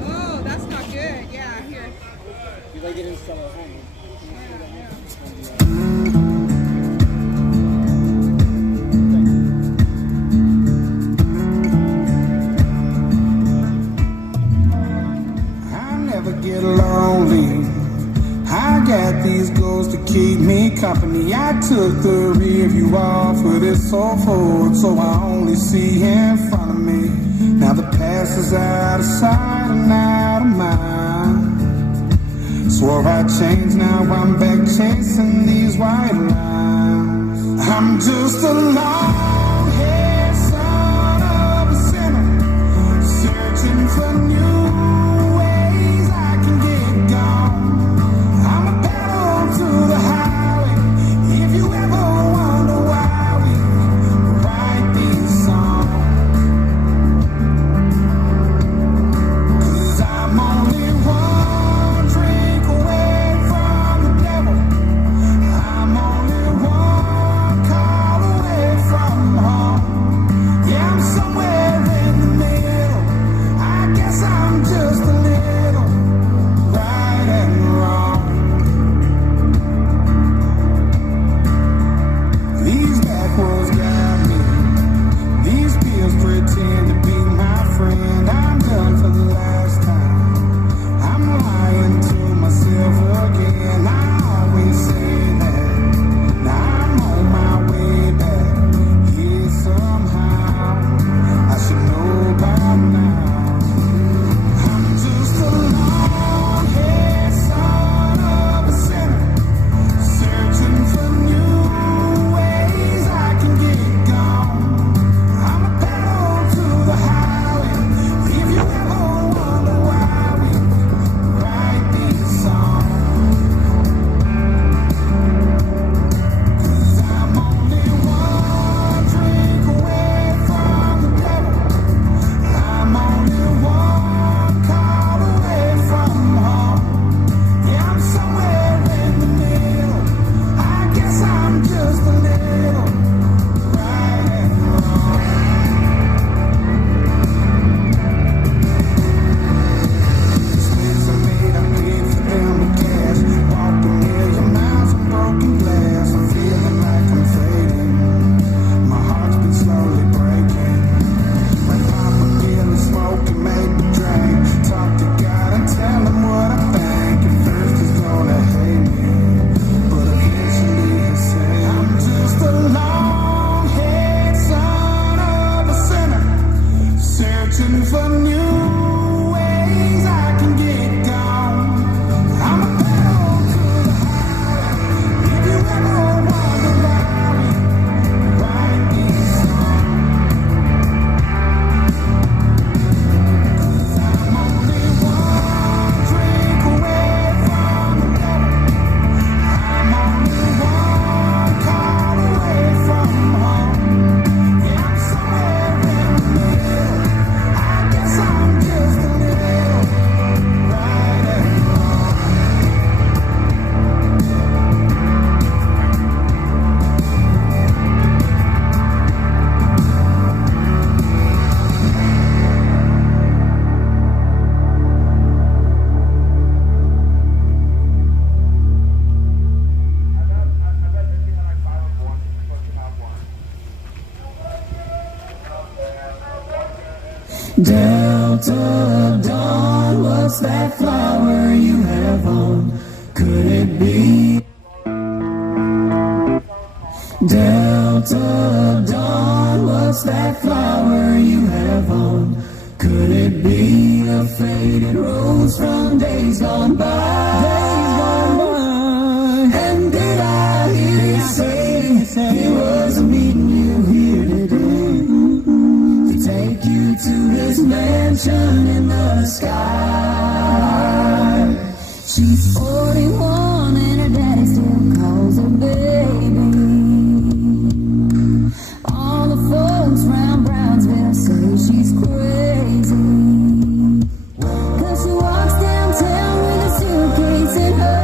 Oh, that's not good. Yeah, here. You like it installed at home? I never get lonely. I got these goals to keep me company. I took the rear view off, but it's so forward, so I only see in front of me. Now the past is out of sight and out of mind. Swore I'd change, now I'm back chasing these white lines. I'm just a long-haired son of a sinner, searching for new ways I can get gone. I'm a pedal to the highway. If you ever wonder why we write these songs, 'cause I'm only one drink away from the devil. I'm only one call away from home. Yeah, I'm somewhere in the middle. I guess I Delta Dawn, what's that flower you have on? Could it be? Delta Dawn, what's that flower you have on? Could it be a faded rose from days gone by? Days gone by. And did I hear you say he was meeting you here today to take you to his mansion in the sky? She's 41 and her daddy still calls her baby. All the folks round Brownsville say she's crazy, 'cause she walks downtown with a suitcase in her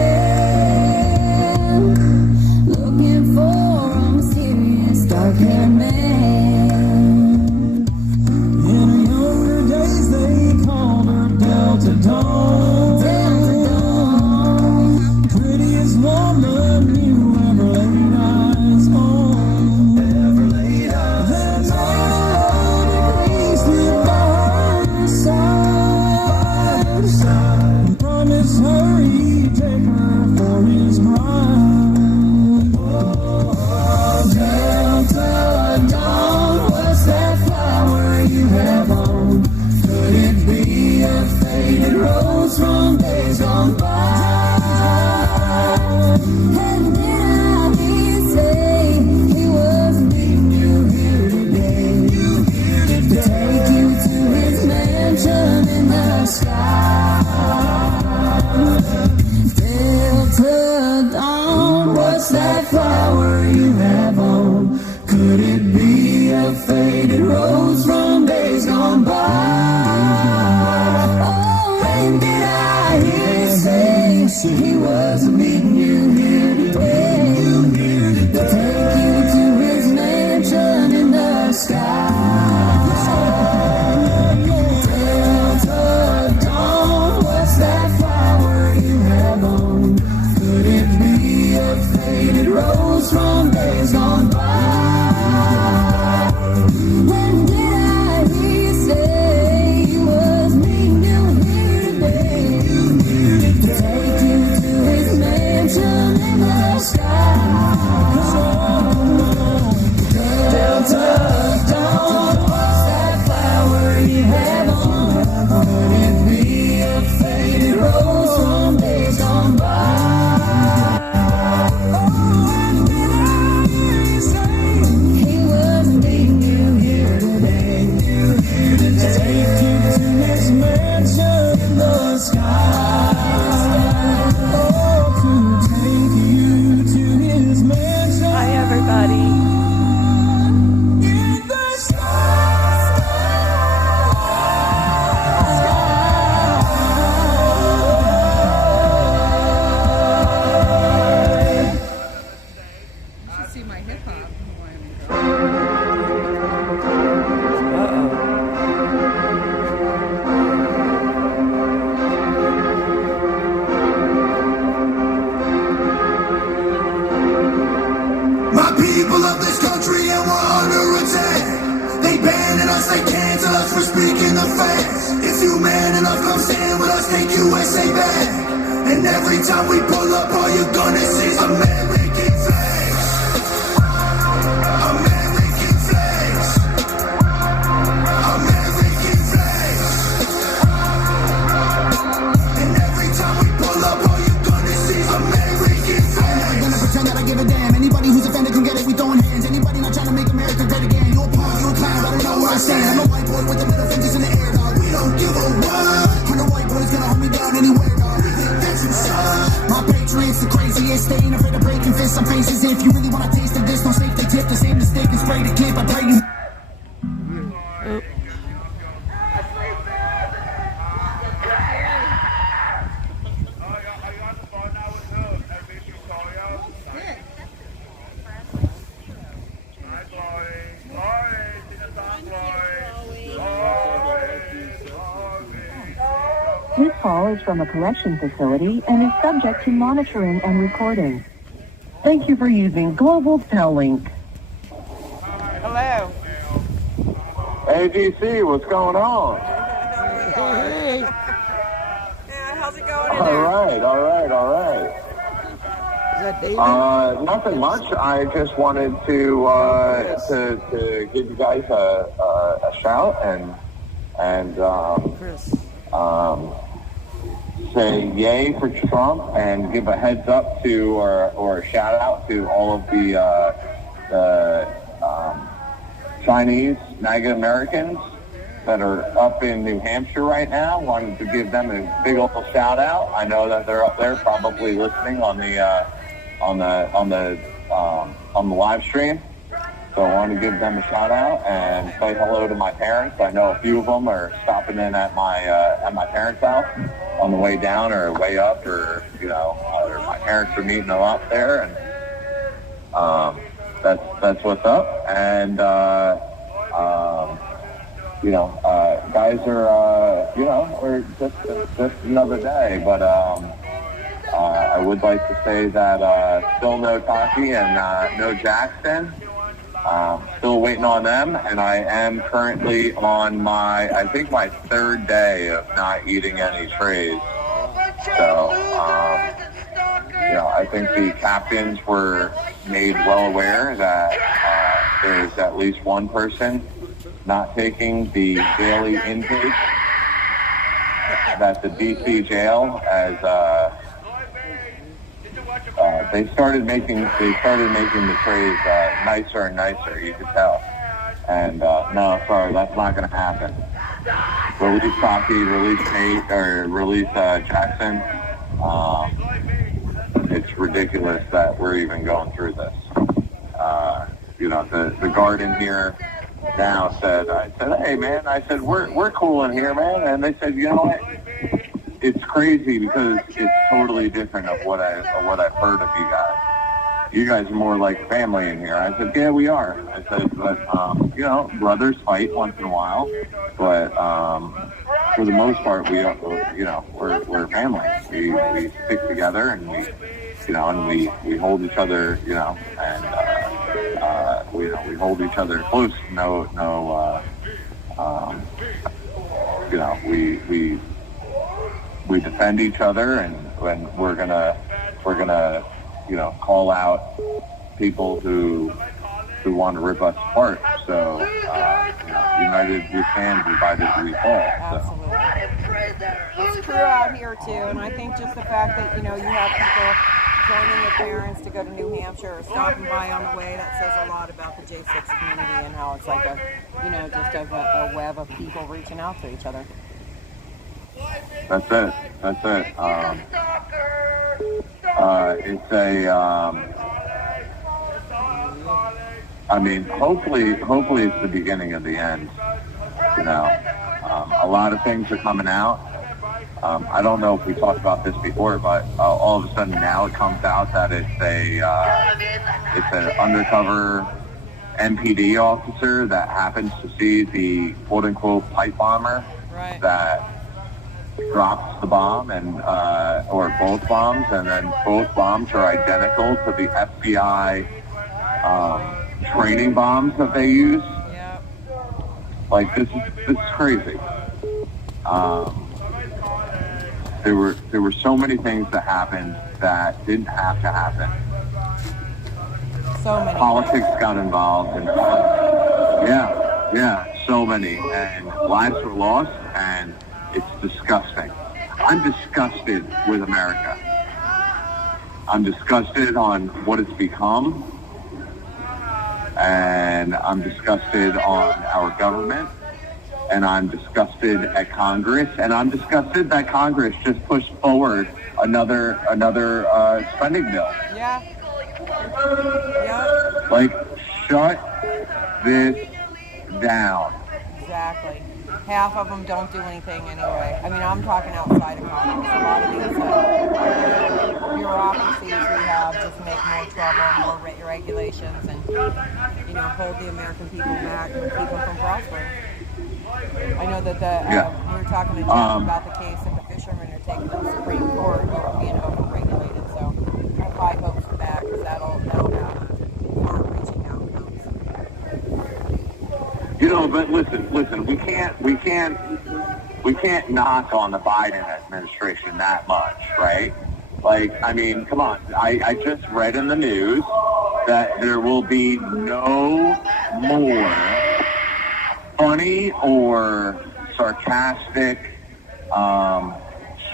hand, looking for a mysterious dark-haired man. In her younger days they called her Delta Dawn. Delta Dawn, prettiest woman you ever laid eyes on. Ever laid eyes. There's only a priest lived by her side. Promised her he'd take her for his bride. Oh, Delta Dawn, what's that flower you have on? Could it be a faded rose from days gone by? And did I hear you say he was meeting you here today to take you to his mansion in the sky? Delta Dawn, what's that flower you have on? Could it be a faded rose from days gone by? Oh, and did I hear you say he was meeting you here today to take you to his mansion in the sky? Delta Dawn, what's that flower you have on? Could it be a faded rose from days gone by? And did I hear you say he was meeting you here today to take you to his mansion in the sky? Delta Dawn, what's that flower you have on? Could it be a faded rose from days gone by? Oh, and did I hear you say he was meeting you here today to take you to his mansion in the sky? Oh, to take you to his mansion. Hi, everybody. In the You should see my hip hop. My people of this country and we're under attack. They banning us, they cancel us for speaking the facts. If you man enough, come stand with us, take USA back. And every time we pull up, all you're gonna see is American flags. American flags. American flags. And every time we pull up, all you're gonna see is American flags. I'm not gonna pretend that I give a damn. Anybody who's offended can get it, we throwing hands. Anybody not trying to make America great again. You a punk, you a clown, I don't know where I stand. I'm a white boy with the middle fingers in the air, dog. We don't give a what. And the white boy's gonna hold me down anywhere, dog. We think that's inside. My patriots the craziest. They ain't afraid of breaking fists on faces. If you really wanna taste of this, don't safety tip. The same mistake and spray the kid. I pray you. This call is from a correction facility and is subject to monitoring and recording. Thank you for using Global Tel Link. Hello. Hey, Hey, DC, what's going on? Yeah, how's it going in All there? right. Is that David? Nothing much. I just wanted to give you guys a shout and say yay for Trump and give a heads up to or a shout out to all of the Chinese MAGA Americans that are up in New Hampshire right now. Wanted to give them a big old shout out. I know that they're up there probably listening on the live stream. So I want to give them a shout out and say hello to my parents. I know a few of them are stopping in at my parents' house on the way down or way up, or or my parents are meeting them up there, and that's what's up. And guys are we're just another day, but I would like to say that still no Taki and no Jackson. Still waiting on them, and I am currently on my third day of not eating any trays. So, I think the captains were made well aware that there's at least one person not taking the daily intake that the DC jail has. They started making the trays nicer and nicer. You could tell. And no, sorry, that's not going to happen. Release Taki, release Nate, or release Jackson. It's ridiculous that we're even going through this. The guard in here now said, hey man, we're cool in here, man. And they said, you know what? It's crazy because it's totally different of what I've heard of you guys. You guys are more like family in here. I said, yeah, we are. I said, but brothers fight once in a while, but for the most part, we're family. We stick together and we hold each other, and we hold each other close. We defend each other, and when we're gonna call out people who want to rip us apart. So united we stand, divided we fall. Absolutely. It's true out here too, and I think just the fact that you have people joining their parents to go to New Hampshire or stopping by on the way, that says a lot about the J6 community and how it's like a web of people reaching out to each other. That's it. It's hopefully it's the beginning of the end. A lot of things are coming out. I don't know if we talked about this before, but all of a sudden now it comes out that it's an undercover MPD officer that happens to see the quote-unquote pipe bomber that drops the bomb or both bombs, and then both bombs are identical to the FBI training bombs that they use. Yep. Like this is crazy. There were so many things that happened that didn't have to happen. So many. Politics got involved, and so many, and lives were lost, and it's disgusting. I'm disgusted with America. I'm disgusted on what it's become, and I'm disgusted on our government, and I'm disgusted at Congress, and I'm disgusted that Congress just pushed forward another spending bill. Yeah. Like, shut this down. Exactly. Half of them don't do anything anyway. I mean, I'm talking outside of Congress. A lot of these bureaucracies we have just make more trouble, more regulations, and hold the American people back and keep them from prospering. I know that we were talking to Jeff about the case that the fishermen are taking to the Supreme Court over being overregulated. So I have high hopes for that, because that'll have far-reaching outcomes. know, but listen, we can't knock on the Biden administration that much, right? Like, I mean, come on. I just read in the news that there will be no more funny or sarcastic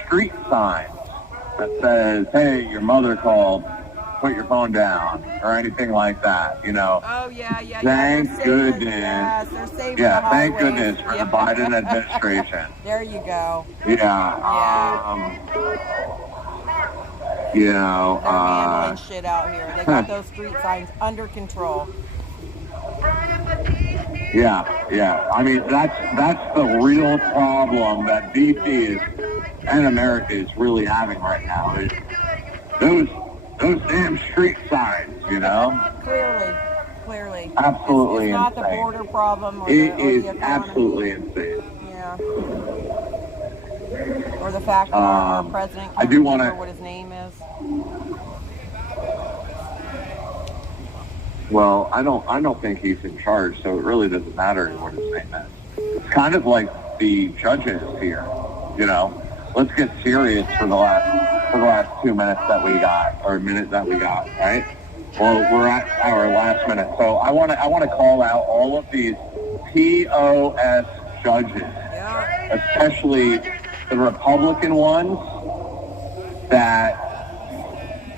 street signs that says, hey, your mother called, put your phone down, or anything like that, you know. Oh, yeah. Thank goodness. Yes, they're saving Yeah, the thank highways. goodness for the Biden administration. There you go. Yeah. You know, They're handling shit out here. They got those street signs under control. Yeah. I mean, that's the real problem that DC is and America is really having right now. Is those damn street signs, you know? Clearly. Absolutely it's not insane. The border problem. It is the absolutely insane. Yeah. Or the fact that our president can't remember what his name is. Well, I don't think he's in charge, so it really doesn't matter what his name is. It's kind of like the judges here, you know. Let's get serious for the last 2 minutes that we got, or minute that we got, right? Well, we're at our last minute, so I want to call out all of these POS judges, especially the Republican ones that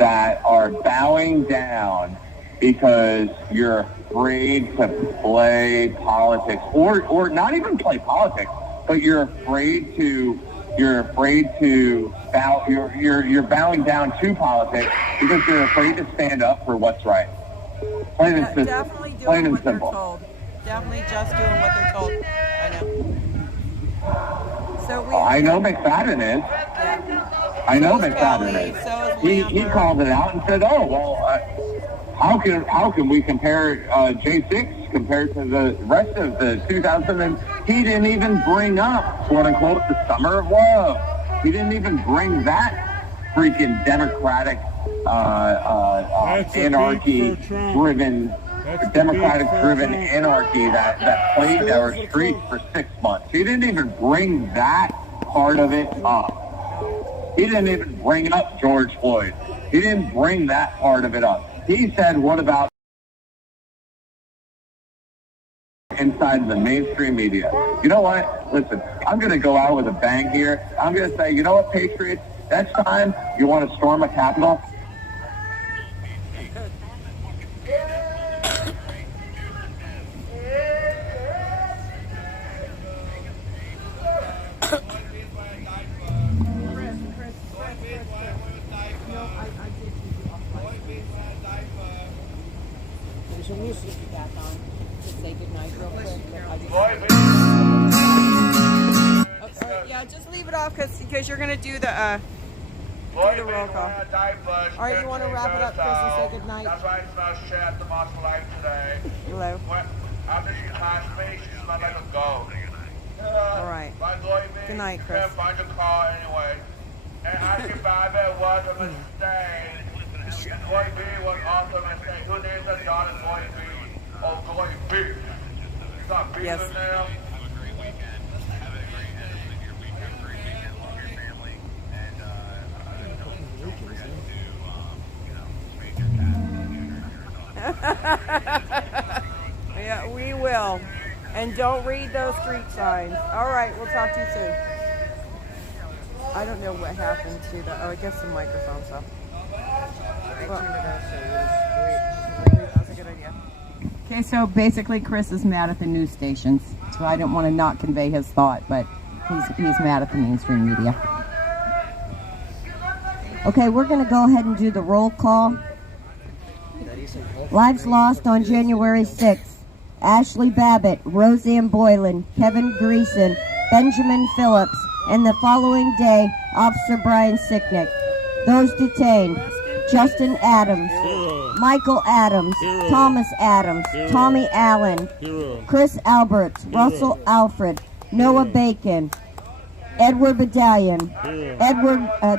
are bowing down because you're afraid to play politics, or not even play politics, but you're afraid to bow. You're bowing down to politics because you're afraid to stand up for what's right. Plain and simple. Definitely doing Plain and what simple. they're told. Definitely just doing what they're told. I know. So I know McFadden is. Yeah. I know McFadden is. He called it out and said, "Oh well, how can we compare J6 compared to the rest of the 2000?" And he didn't even bring up, quote unquote, the Summer of Love. He didn't even bring that freaking Democratic anarchy-driven. Democratic-driven anarchy that plagued our streets for 6 months. He didn't even bring that part of it up. He didn't even bring up George Floyd. He didn't bring that part of it up. He said, what about inside the mainstream media? You know what? Listen, I'm going to go out with a bang here. I'm going to say, you know what, Patriots? Next time you want to storm a Capitol, There's a music back on to say goodnight real quick. Yeah, just leave it off because you're going to do the roll call. All right, you want to wrap it up, Chris, and say goodnight? That's why it smells shit at the Moscow Life today. Hello. After she passed me, she smelled like a goat. All right. Good night, Chris. Can't find your car anyway. And asking Bobby was a mistake. Boy B was also a mistake. Who named their daughter Boy B? Oh, Boy B. Stop beating Yes. now. Yeah, we will. And don't read those street signs. All right, we'll talk to you soon. I don't know what happened to the... Oh, I guess the microphone stuff. Well, that's a good idea. Okay, so basically Chris is mad at the news stations. So I don't want to not convey his thought, but he's mad at the mainstream media. Okay, we're going to go ahead and do the roll call. Lives lost on January 6th. Ashley Babbitt, Roseanne Boylan, Kevin Greason, Benjamin Phillips, and the following day, Officer Brian Sicknick. Those detained: Justin Adams, Michael Adams, Thomas Adams, Tommy Allen, Chris Alberts, Russell Alfred, Noah Bacon, Edward Badalion,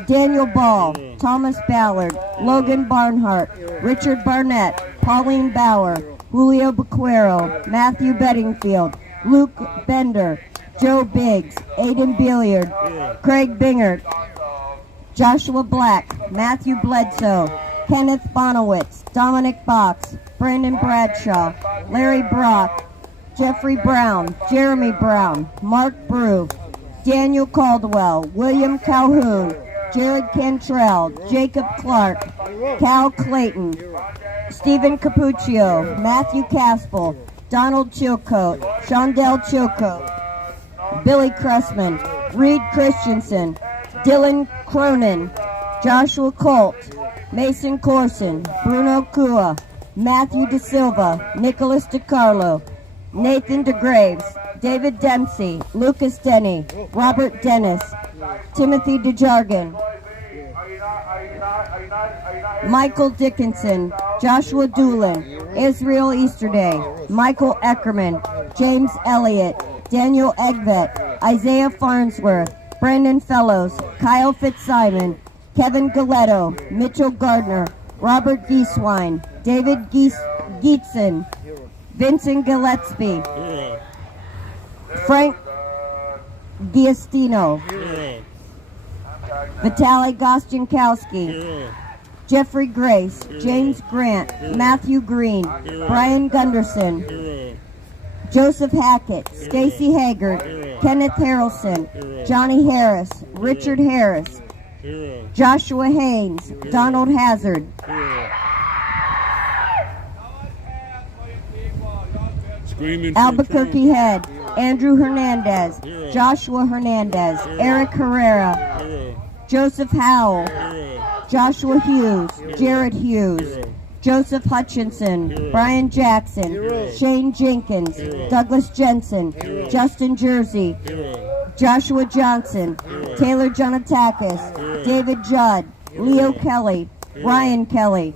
Daniel Ball, Thomas Ballard, Logan Barnhart, Richard Barnett, Pauline Bauer, Julio Bequero, Matthew Bedingfield, Luke Bender, Joe Biggs, Aiden Billiard, Craig Bingert, Joshua Black, Matthew Bledsoe, Kenneth Bonowitz, Dominic Box, Brandon Bradshaw, Larry Brock, Jeffrey Brown, Jeremy Brown, Mark Brew, Daniel Caldwell, William Calhoun, Jared Cantrell, Jacob Clark, Cal Clayton, Stephen Capuccio, Matthew Caspel, Donald Chilcote, Shondell Chilcote, Billy Cressman, Reed Christensen, Dylan Cronin, Joshua Colt, Mason Corson, Bruno Cua, Matthew De Silva, Nicholas DeCarlo, Nathan DeGraves, David Dempsey, Lucas Denny, Robert Dennis, Timothy DeJargan, Michael Dickinson, Joshua Doolin, Israel Easterday, Michael Eckerman, James Elliott, Daniel Egvet, Isaiah Farnsworth, Brandon Fellows, Kyle Fitzsimon, Kevin Galetto, Mitchell Gardner, Robert Gieswein, David Geetson, Vincent Gillespie, Frank Giastino, Vitaly Gostinkowski, Jeffrey Grace, James Grant, Matthew Green, Brian Gunderson, Joseph Hackett, Stacy Haggard, Kenneth Harrelson, Johnny Harris, Richard Harris, Joshua Haynes, Donald Hazard, Albuquerque Head, Andrew Hernandez, Joshua Hernandez, Eric Herrera, Joseph Howell, Joshua Hughes, Jared Hughes, Joseph Hutchinson, Brian Jackson, Shane Jenkins, Douglas Jensen, Justin Jersey, Joshua Johnson, Taylor Jonatakis, David Judd, Leo Kelly, Ryan Kelly,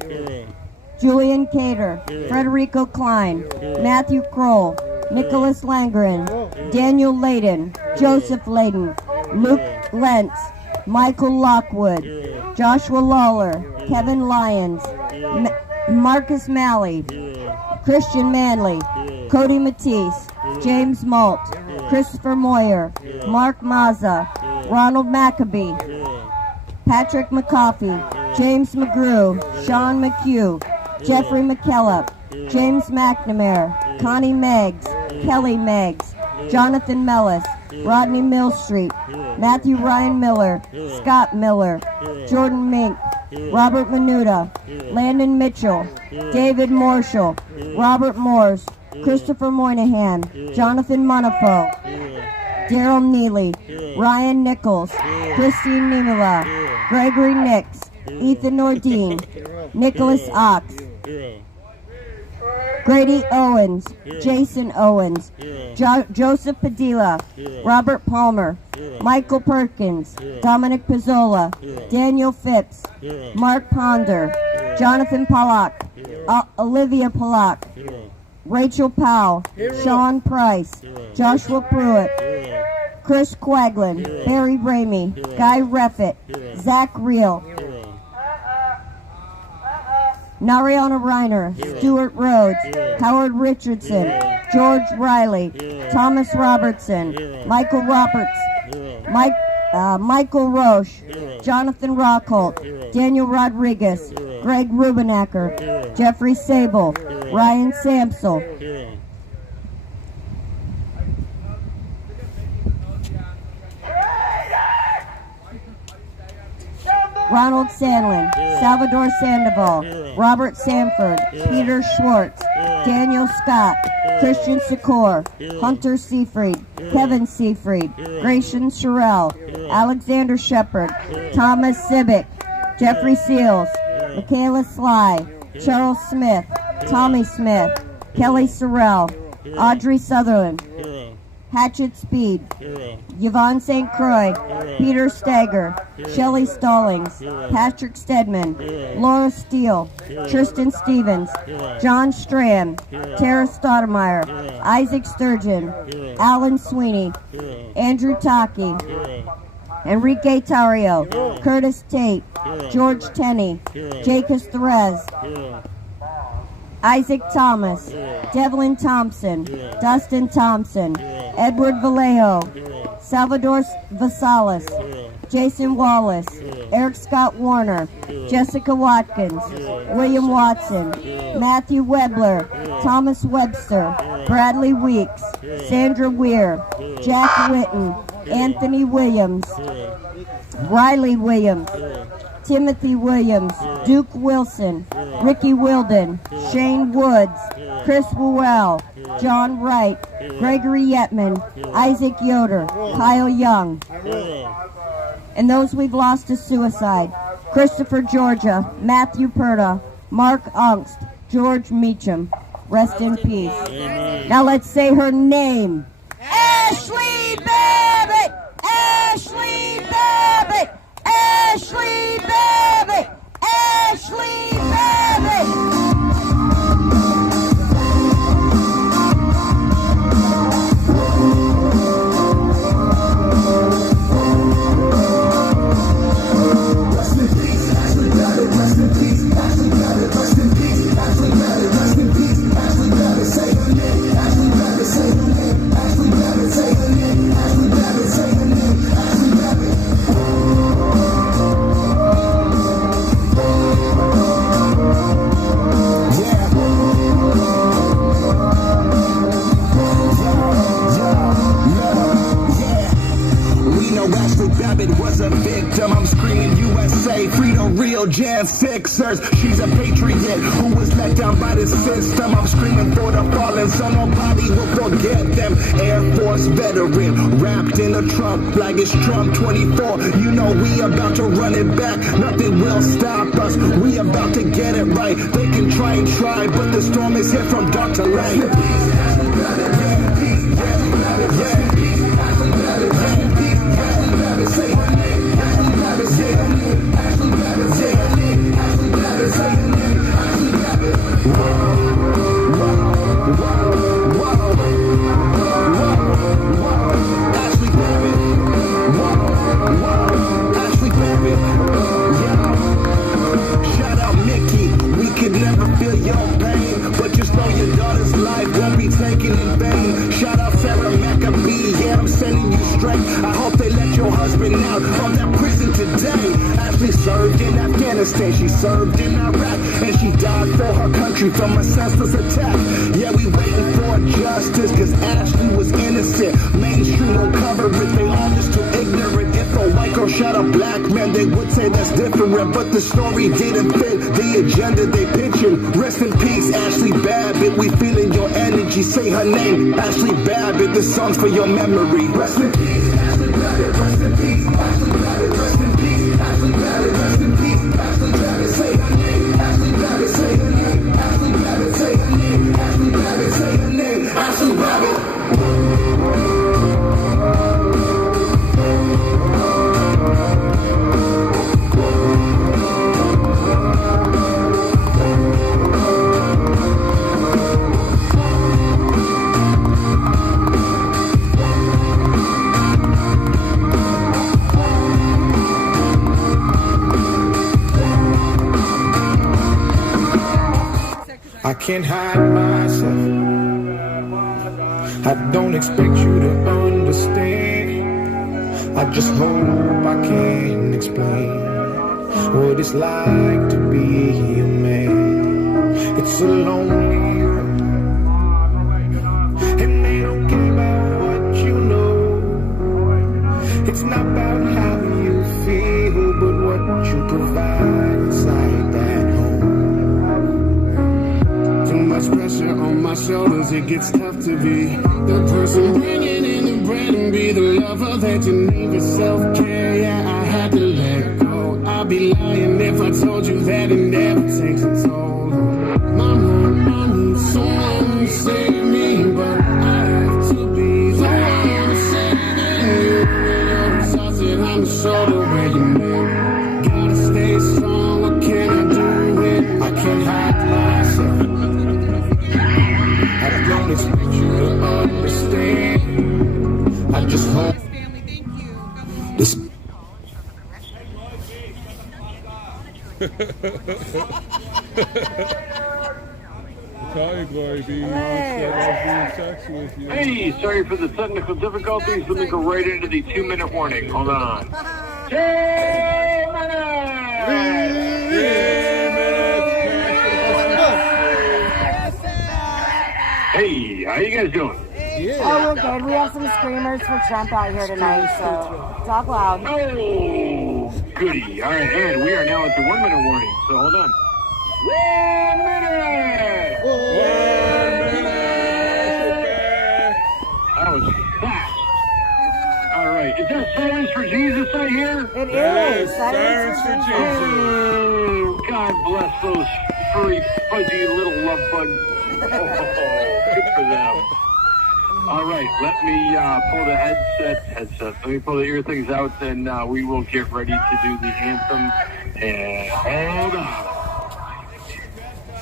Julian Cater, Frederico Klein, Matthew Kroll, Nicholas Langren, Daniel Layden, Joseph Layden, Luke Lentz, Michael Lockwood, Joshua Lawler, Kevin Lyons, Marcus Malley, Christian Manley, Cody Matisse, James Malt, Christopher Moyer, Mark Mazza, Ronald Maccabee, Patrick McCoffey, James McGrew, Sean McHugh, Jeffrey McKellop, James McNamara, Connie Meggs, Kelly Meggs, Jonathan Mellis, Rodney Millstreet, Matthew Ryan Miller, Scott Miller, Jordan Mink, Robert Menuda, Landon Mitchell, David Marshall, Robert Morse, Christopher Moynihan, Jonathan Monifo, Daryl Neely, Ryan Nichols, Christine Nimula, Gregory Nix, Ethan Nordine, Nicholas Ox, Grady Owens, Jason Owens, Joseph Padilla, Robert Palmer, Michael Perkins, Dominic Pizzola, Daniel Phipps, Mark Ponder, Jonathan Pollack, Olivia Pollack, Rachel Powell, Sean Price, Joshua Pruitt, Chris Quaglin, Barry Ramey, Guy Reffitt, Zach Reel, Nariana Reiner, Stuart Rhodes, Howard Richardson, George Riley, Thomas Robertson, Michael Roberts, Michael Roche, Jonathan Rockholt, Daniel Rodriguez, Greg Rubenacker, Jeffrey Sable, Ryan Samsel, Ronald Sandlin, Salvador Sandoval, Robert Sanford, Peter Schwartz, Daniel Scott, Christian Secor, Hunter Seafried, Kevin Seafried, Gratian Sherrill, Alexander Shepard, Thomas Sibick, Jeffrey Seals, Michaela Sly, Charles Smith, Tommy Smith, Kelly Sorrell, Audrey Sutherland, Hatchet Speed, Yvonne St. Croix, Peter Stager, Shelley Stallings, Patrick Stedman, Laura Steele, Tristan Stevens, John Strand, Tara Stoudemire, Isaac Sturgeon, Alan Sweeney, Andrew Taki, Enrique Tario, Curtis Tate, George Tenney, Jacobs Therese, Isaac Thomas, Devlin Thompson, Dustin Thompson, Edward Vallejo, Salvador Vasalis, Jason Wallace, Eric Scott Warner, Jessica Watkins, William Watson, Matthew Webler, Thomas Webster, Bradley Weeks, Sandra Weir, Jack Witten, Anthony Williams, Riley Williams, Timothy Williams, Duke Wilson, Ricky Wilden, Shane Woods, Chris Wowell, John Wright, Gregory Yetman, Isaac Yoder, Kyle Young. And those we've lost to suicide: Christopher Georgia, Matthew Perda, Mark Ungst, George Meacham. Rest in peace. Now let's say her name. Ashley Babbitt! Ashley Babbitt! Ashley Babbitt! Ashley Babbitt! Jan Sixers, she's a patriot who was let down by the system. I'm screaming for the fallen, so nobody will forget them. Air Force veteran, wrapped in a Trump flag. It's Trump 24. You know we about to run it back. Nothing will stop us. We about to get it right. They can try and try, but the storm is here from dark to light. I hope they let your husband out of that prison today. Ashley served in Afghanistan, she served in Iraq, and she died for her country from a senseless attack. Yeah, we waiting for justice, cause Ashley was innocent. Mainstream will cover it, they all just too ignorant. If a white girl shot a black man, they would say that's different, but the story didn't fit the agenda they pitching. Rest in peace, Ashley Babbitt, we feeling your energy. Say her name, Ashley Babbitt, this song's for your memory. Rest in peace. Ashley Babbitt, rest in peace. Ashley Babbitt, rest in peace. Ashley Babbitt, rest in peace. Ashley Babbitt, say her name. Ashley Babbitt, say her name. Ashley Babbitt, say her name. Ashley Babbitt, say her name. Ashley Babbitt. I can't hide myself. I don't expect you to understand. I just hope I can explain what it's like to be a man. It's a lonely road, and they don't care about what you know. It's not about how you feel, but what you provide inside that home. Too much pressure on my shoulders, it gets tough to be the person bringing in the bread and be the lover that you need for self-care. Yeah, I had to let go. I'd be lying if I told you that it never takes a toll. Mama, I need someone to save me, but I have to be the one saving you. You're exhausted, I'm the shoulder where you live. Gotta stay strong, what can I do when I can't hide myself? I don't expect you to understand. I just hope this. call you, Glory B. He loves being sexy with you. Hey, sorry for the technical difficulties. Let me go right into the 2-minute warning. Hold on. 2 Hey, how you guys doing? Oh, we're good. We have some screamers for Trump out here tonight, so talk loud. Oh, goody. All right, and we are now at the 1-minute warning, so hold on. 1 minute! 1 minute! That was fast. All right, is that Silence for Jesus I hear? It is. Silence for Jesus. Oh, God bless those furry, fuzzy little love bugs. Oh, good for them. All right, let me pull the headset. Let me pull the ear things out, and we will get ready to do the anthem. And hold on.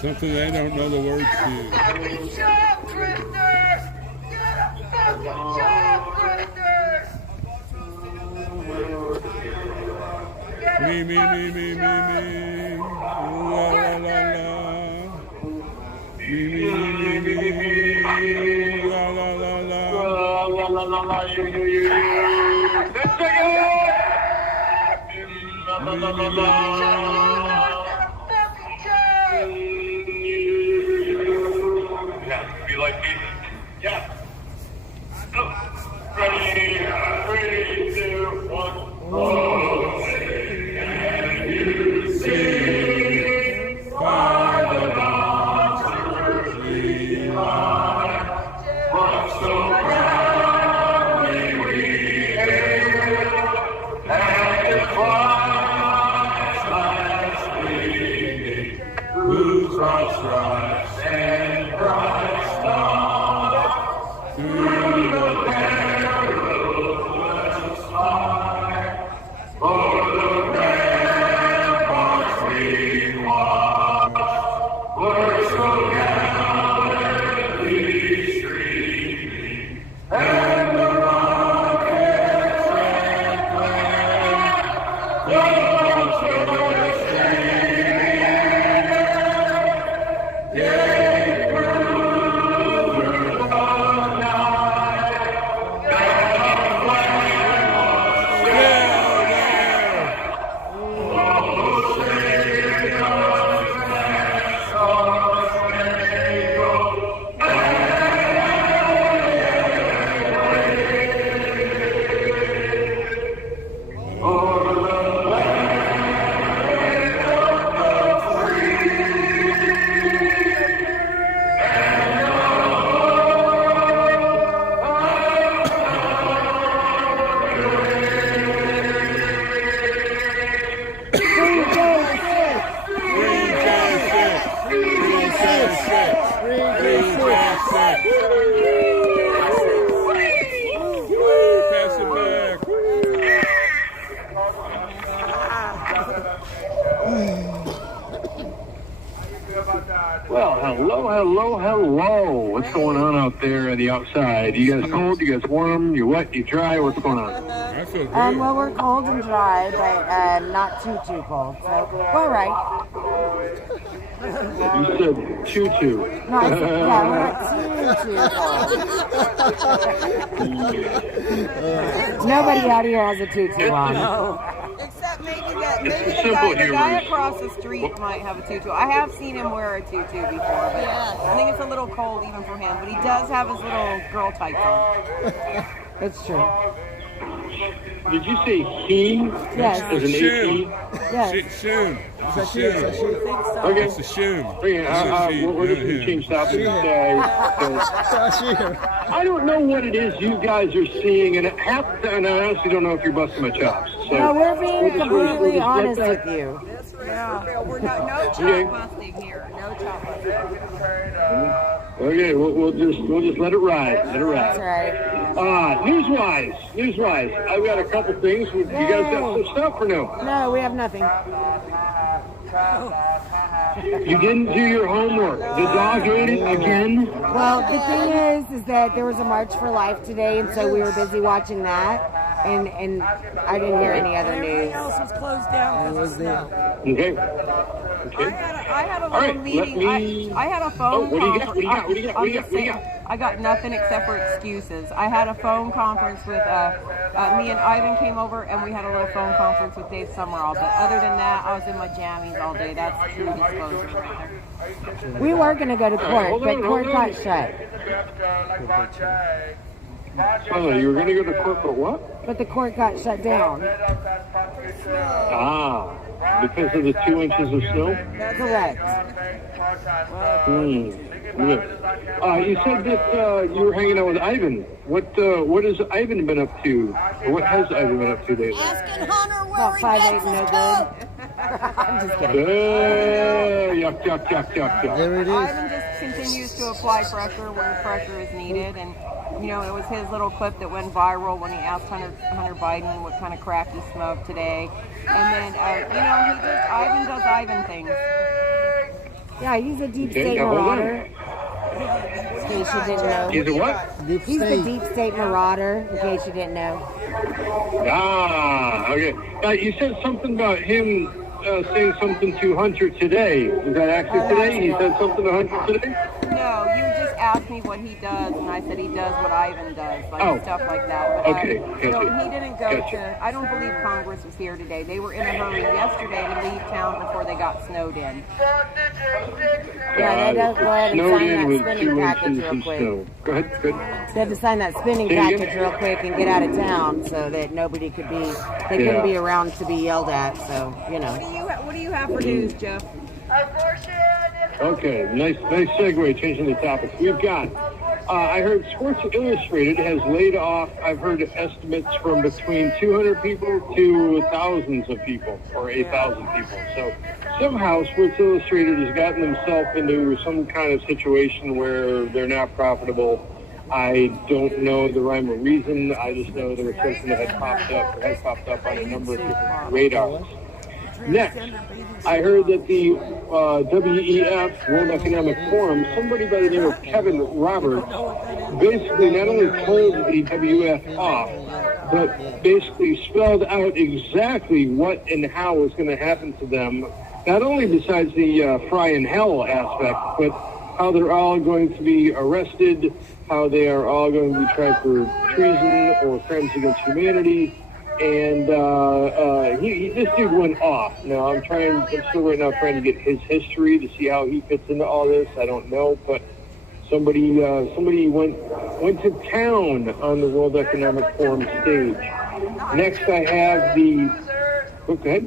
Something they don't know the words to. Fucking job, grifters! Get a fucking job, grifters! Me. La la la la. Me. La la la la. Yeah, be like me. Yeah. Ready, 3, 2, 1. Oh, and you sing by the mountains we lie, but so proudly we hail, and Christ last leading, whose right stripes and Christ on, through the perilous fight, for the ramparts we watched were so gallantly streaming, and the rockets and flames, those were streaming, yea, through the night, that flame was still there. Oh, Savior's message may go over the land of the Pass it back. Well, hello. What's going on out there on the outside? You guys cold? You guys warm? You wet? You dry? What's going on? I feel good. Well, we're cold and dry, but not too cold. So we're all right. You said choo-choo. No, I said, yeah, we're not too cold. Nobody out here has a tutu on. Except maybe It's the simple guy humor. across the street might have a tutu. I have seen him wear a tutu before, but I think it's a little cold even for him. But he does have his little girl tights on. It's true. Did you say he? Yes. As an Shoon. Yes. Shoon. It's a shoon. Okay. It's a shoon. Okay, we're just going to change topics. I don't know what it is you guys are seeing, and half the time I honestly don't know if you're busting my chops. So No, we're being completely let honest that- with you. Yeah. We're not, no chop Okay. busting here. No chop busting. Okay, we'll just let it ride. Let it That's ride. right. Newswise, I've got a couple things. You guys got some stuff or no? No, we have nothing. You didn't do your homework. The dog ate it again. Well, the thing is that there was a March for Life today, and so we were busy watching that. And I didn't hear any other news. Everything else was closed down because of snow. Okay. I had a All little right, meeting. let me... I had a Oh, phone what do you got? conference. What do you got? What do you got? What do you got? What do you got? I got nothing except for excuses. I had a phone conference with me and Ivan came over, and we had a little phone conference with Dave Summerall. But other than that, I was in my jammies all day. That's true disclosure right there. We were going to go to court, but court got shut. Oh, you were going to go to court for what? But the court got shut down. Ah, because of the 2 inches of snow? Correct. Yeah. You said that you were hanging out with Ivan. What has Ivan been up to? Or what has Ivan been up to lately? Asking Hunter where About he 5'8" gets no his good. I'm just kidding. Yuck, yuck, yuck, yuck, yuck. There it is. Ivan just continues to apply pressure where pressure is needed, and you know, it was his little clip that went viral when he asked Hunter Biden what kind of crack he smoked today, and then you know, Ivan does Ivan things. Yeah, he's a deep state marauder. In case you didn't know. He's a what? He's the deep state marauder, in case you didn't know. Ah, okay. You said something about him saying something to Hunter today. Was that actually today? He said something to Hunter today? No, you just asked me what he does, and I said he does what Ivan does, like stuff like that. But, okay, you know, he didn't go to, I don't believe Congress was here today. They were in a hurry yesterday to leave town before they got snowed in. Yeah, they don't go ahead and Snowed sign in that with spending 2 package inches real of quick. snow. Go ahead, good. They had to sign that spending Say it again? package real quick and get out of town so that nobody could be, they couldn't be around to be yelled at, so, you know. What do you have for news, Jeff? Okay, nice segue, changing the topic. We've got, I heard Sports Illustrated has laid off, I've heard estimates from between 200 people to thousands of people, or 8,000 people. So somehow Sports Illustrated has gotten themselves into some kind of situation where they're not profitable. I don't know the rhyme or reason. I just know there was something that had popped up on a number of different radars. Next, I heard that the WEF, World Economic Forum, somebody by the name of Kevin Roberts, basically not only told the WEF off, but basically spelled out exactly what and how was going to happen to them, not only besides the fry in hell aspect, but how they're all going to be arrested, how they are all going to be tried for treason or crimes against humanity. And this dude went off. Now I'm still right now trying to get his history to see how he fits into all this. I don't know, but somebody went to town on the World Economic Forum stage. Next, I have the. Go ahead.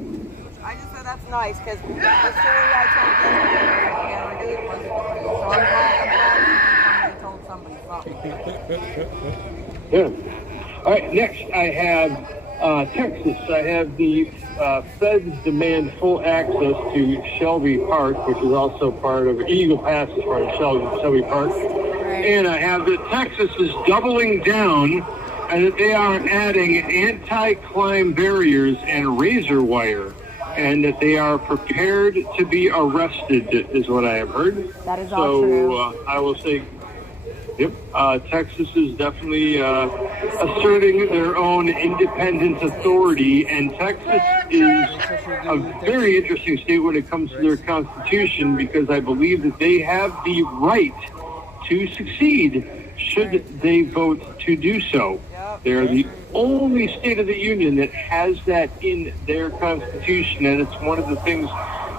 I just said that's nice because the story I told you, and I knew it was so I'm glad you told somebody something. Yeah. All right. Next, I have. Texas, I have the feds demand full access to Shelby Park, which is also part of Eagle Pass, is part of Shelby Park. And I have that Texas is doubling down and that they are adding anti-climb barriers and razor wire, and that they are prepared to be arrested, is what I have heard. That is all true. I will say, yep, Texas is definitely asserting their own independent authority, and Texas is a very interesting state when it comes to their constitution, because I believe that they have the right to succeed should they vote to do so. They're the only state of the union that has that in their constitution, and it's one of the things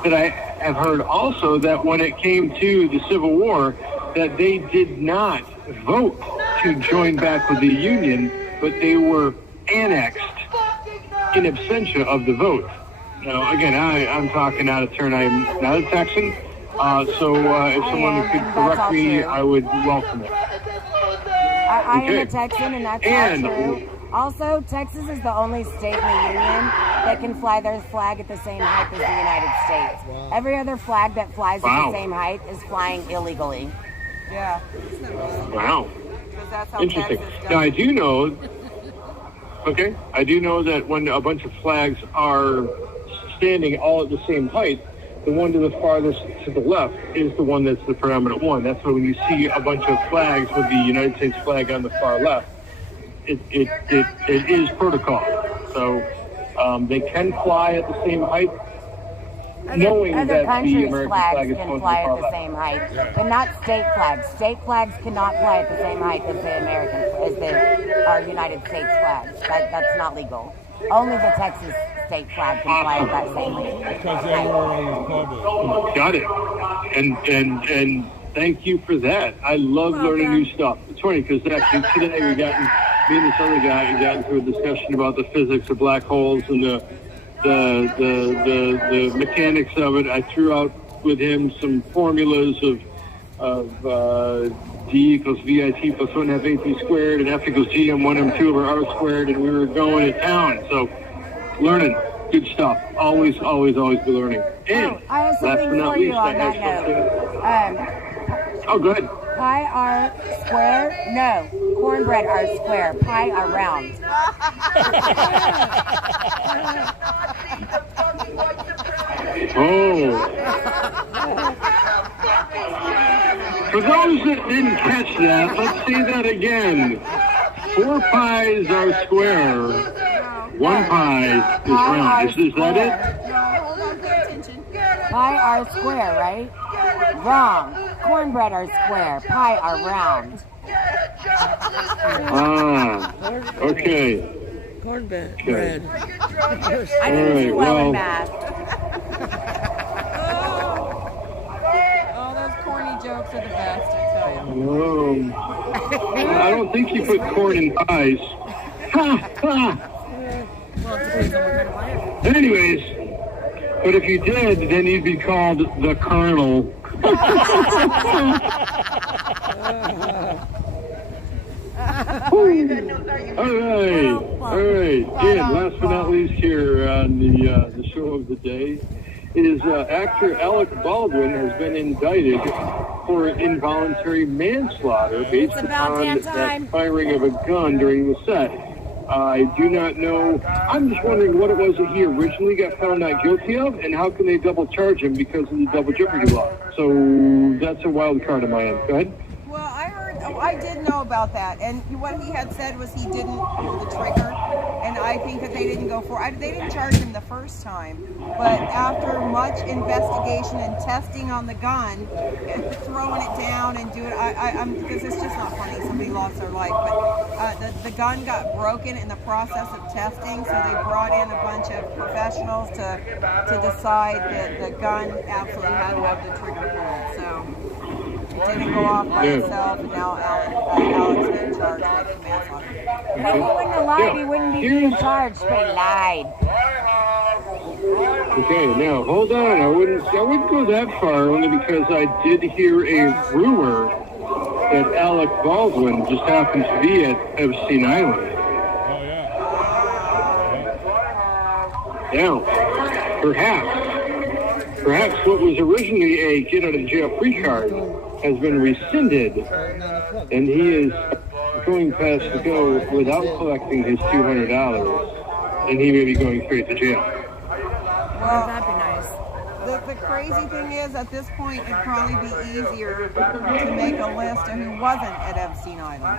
that I have heard also, that when it came to the Civil War, that they did not vote to join back with the Union, but they were annexed in absentia of the vote. Now, again, I'm talking out of turn. I'm not a Texan, so if someone could correct me, I would welcome it. I am a Texan, and that's all true. Also, Texas is the only state in the union that can fly their flag at the same height as the United States. Wow. Every other flag that flies at the same height is flying illegally. Yeah. Wow. That's how interesting. Texas does. Now, I do know that when a bunch of flags are standing all at the same height, the one to the farthest to the left is the one that's the predominant one. That's why when you see a bunch of flags with the United States flag on the far left, it is protocol. So they can fly at the same height, knowing Other that the countries' American flags flag is can going to fly be at far the left. same height, but not state flags. State flags cannot fly at the same height as our United States flags. That's not legal. Only the Texas state flag can fly at that same height. Because they're more on the public. Got it. And thank you for that. I love learning new stuff. It's funny because actually today me and this other guy got into a discussion about the physics of black holes and the mechanics of it. I threw out with him some formulas of D equals VIT plus 1/2 AC squared and F equals GM 1M2 over R squared, and we were going to town. So learning. Good stuff. Always be learning. And I have last something but not for you least, on I that have note. Oh, go ahead. Pi are square? No. Cornbread are square. Pi are round. Oh. For those that didn't catch that, let's say that again. 4 pies are square. 1 pie is round. Is that it? Hold on, pay attention. Pi are square, right? Wrong. Cornbread are square. Pi are round. Okay. Cornbread. Okay. I didn't do well in well. math. Oh, those corny jokes are the best, I tell you. I don't think you put corn in pies. Ha, ha. Anyways, but if you did, then you'd be called the Colonel. All right. And last but not least here on the show of the day is actor Alec Baldwin has been indicted for involuntary manslaughter based upon that firing of a gun during the set. I do not know. I'm just wondering what it was that he originally got found not guilty of, and how can they double charge him because of the double jeopardy law. So that's a wild card on my end. Go ahead. Well, I did know about that, and what he had said was he didn't pull the trigger, and I think that they didn't go for it. They didn't charge him the first time, but after much investigation and testing on the gun, and throwing it down and doing it, because it's just not funny. Somebody lost their life, but the gun got broken in the process of testing, so they brought in a bunch of professionals to decide that the gun absolutely had to have the trigger pulled. So. It didn't go off by itself, and now Alex been charged with manslaughter. If he wouldn't have lied, he wouldn't be being charged, but he lied. Okay, now hold on. I wouldn't go that far, only because I did hear a rumor that Alec Baldwin just happened to be at Epstein Island. Now, perhaps what was originally a get out of jail free card has been rescinded, and he is going past the go without collecting his $200, and he may be going straight to jail. Well, that'd be nice. The crazy thing is, at this point, it'd probably be easier to make a list of who wasn't at Epstein Island.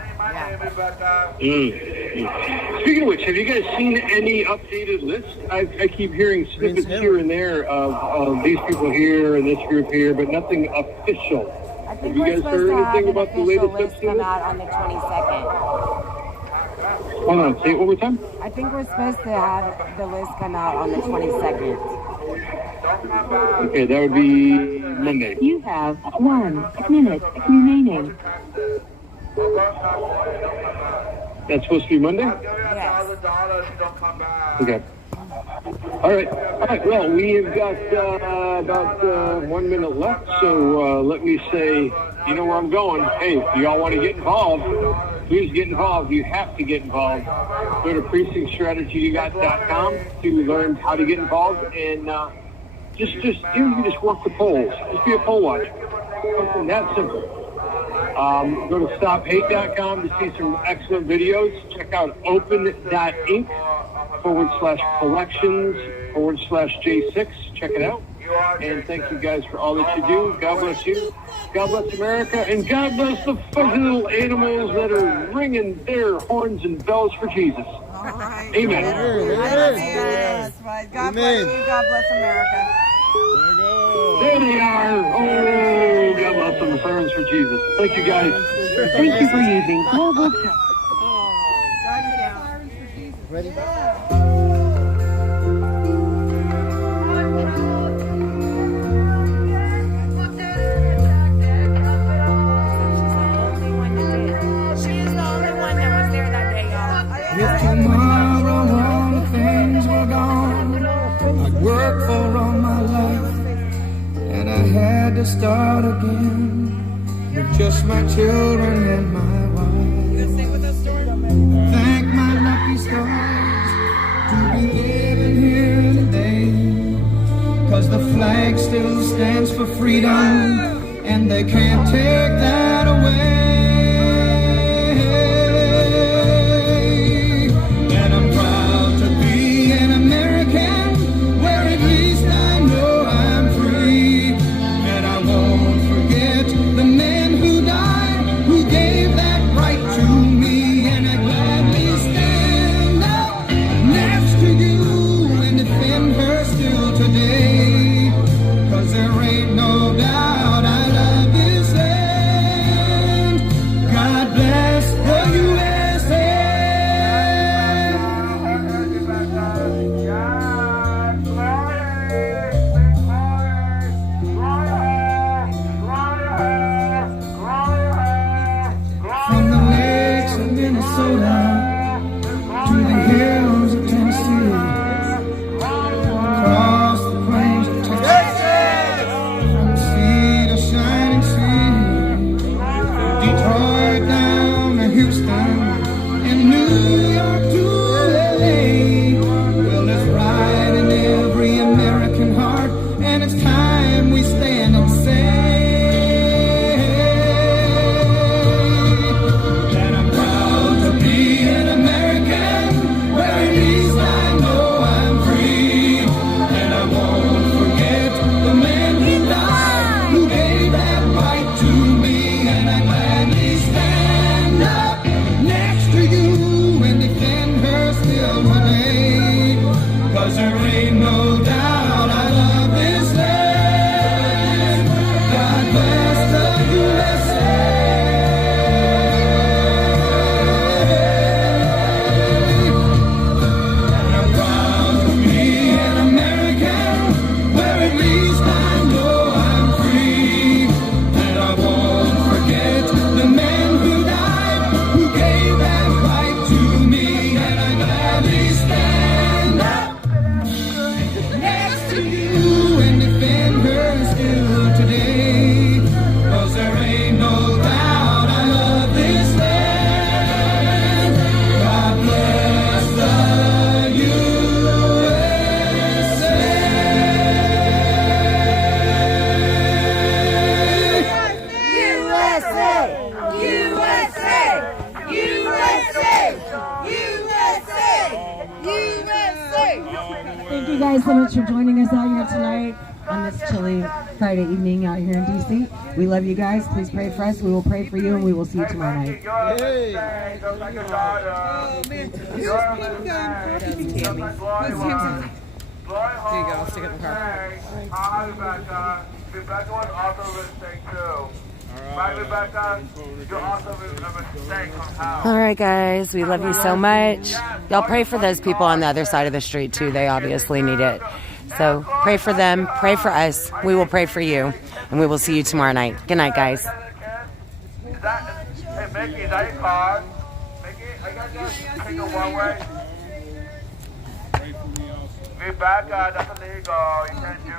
Yeah. Speaking of which, have you guys seen any updated lists? I keep hearing snippets here and there of these people here and this group here, but nothing official. I think have you we're guys supposed heard to have anything an about the official latest list Epstein come list? out on the 22nd. Hold on, say it one more time. I think we're supposed to have the list come out on the 22nd. Okay, that would be Monday. You have 1 minute remaining. That's supposed to be Monday? Yes. Okay. All right. Well, we have got about 1 minute left, so let me say, you know where I'm going. Hey, if y'all want to get involved, please get involved. You have to get involved. Go to precinctstrategyyougot.com to learn how to get involved, and just work the polls. Just be a poll watcher. Something that simple. Go to stophate.com to see some excellent videos. Check out open.inc /collections /J6. Check it out. And thank you guys for all that you do. God bless you. God bless America. And God bless the fuzzy little animals that are ringing their horns and bells for Jesus. All right. Amen. Yes. God bless you. God bless America. There they are. Oh, God bless them. Sirens for Jesus. Thank you, guys. Thank you for using Global Tel. Ready? If tomorrow all the things were gone, I'd work for all my life, and I had to start again with just my children and my wife. Thank my lucky stars to be living here today, 'cause the flag still stands for freedom, and they can't take that away. Thank you guys so much for joining us out here tonight on this chilly Friday evening out here in DC. We love you guys. Please pray for us. We will pray for you, and we will see you tomorrow night. Hey. Oh, man. Here you go. I'll stick it in the car. Rebecca was also a mistake too. Right, Rebecca? You're also a mistake from how? All right, guys. We love you so much. Y'all pray for those people on the other side of the street, too. They obviously need it. So pray for them. Pray for us. We will pray for you. And we will see you tomorrow night. Good night, guys. Hey, Mickey, is that your car? Mickey, I got to take a one-way. Rebecca, that's illegal. You can't do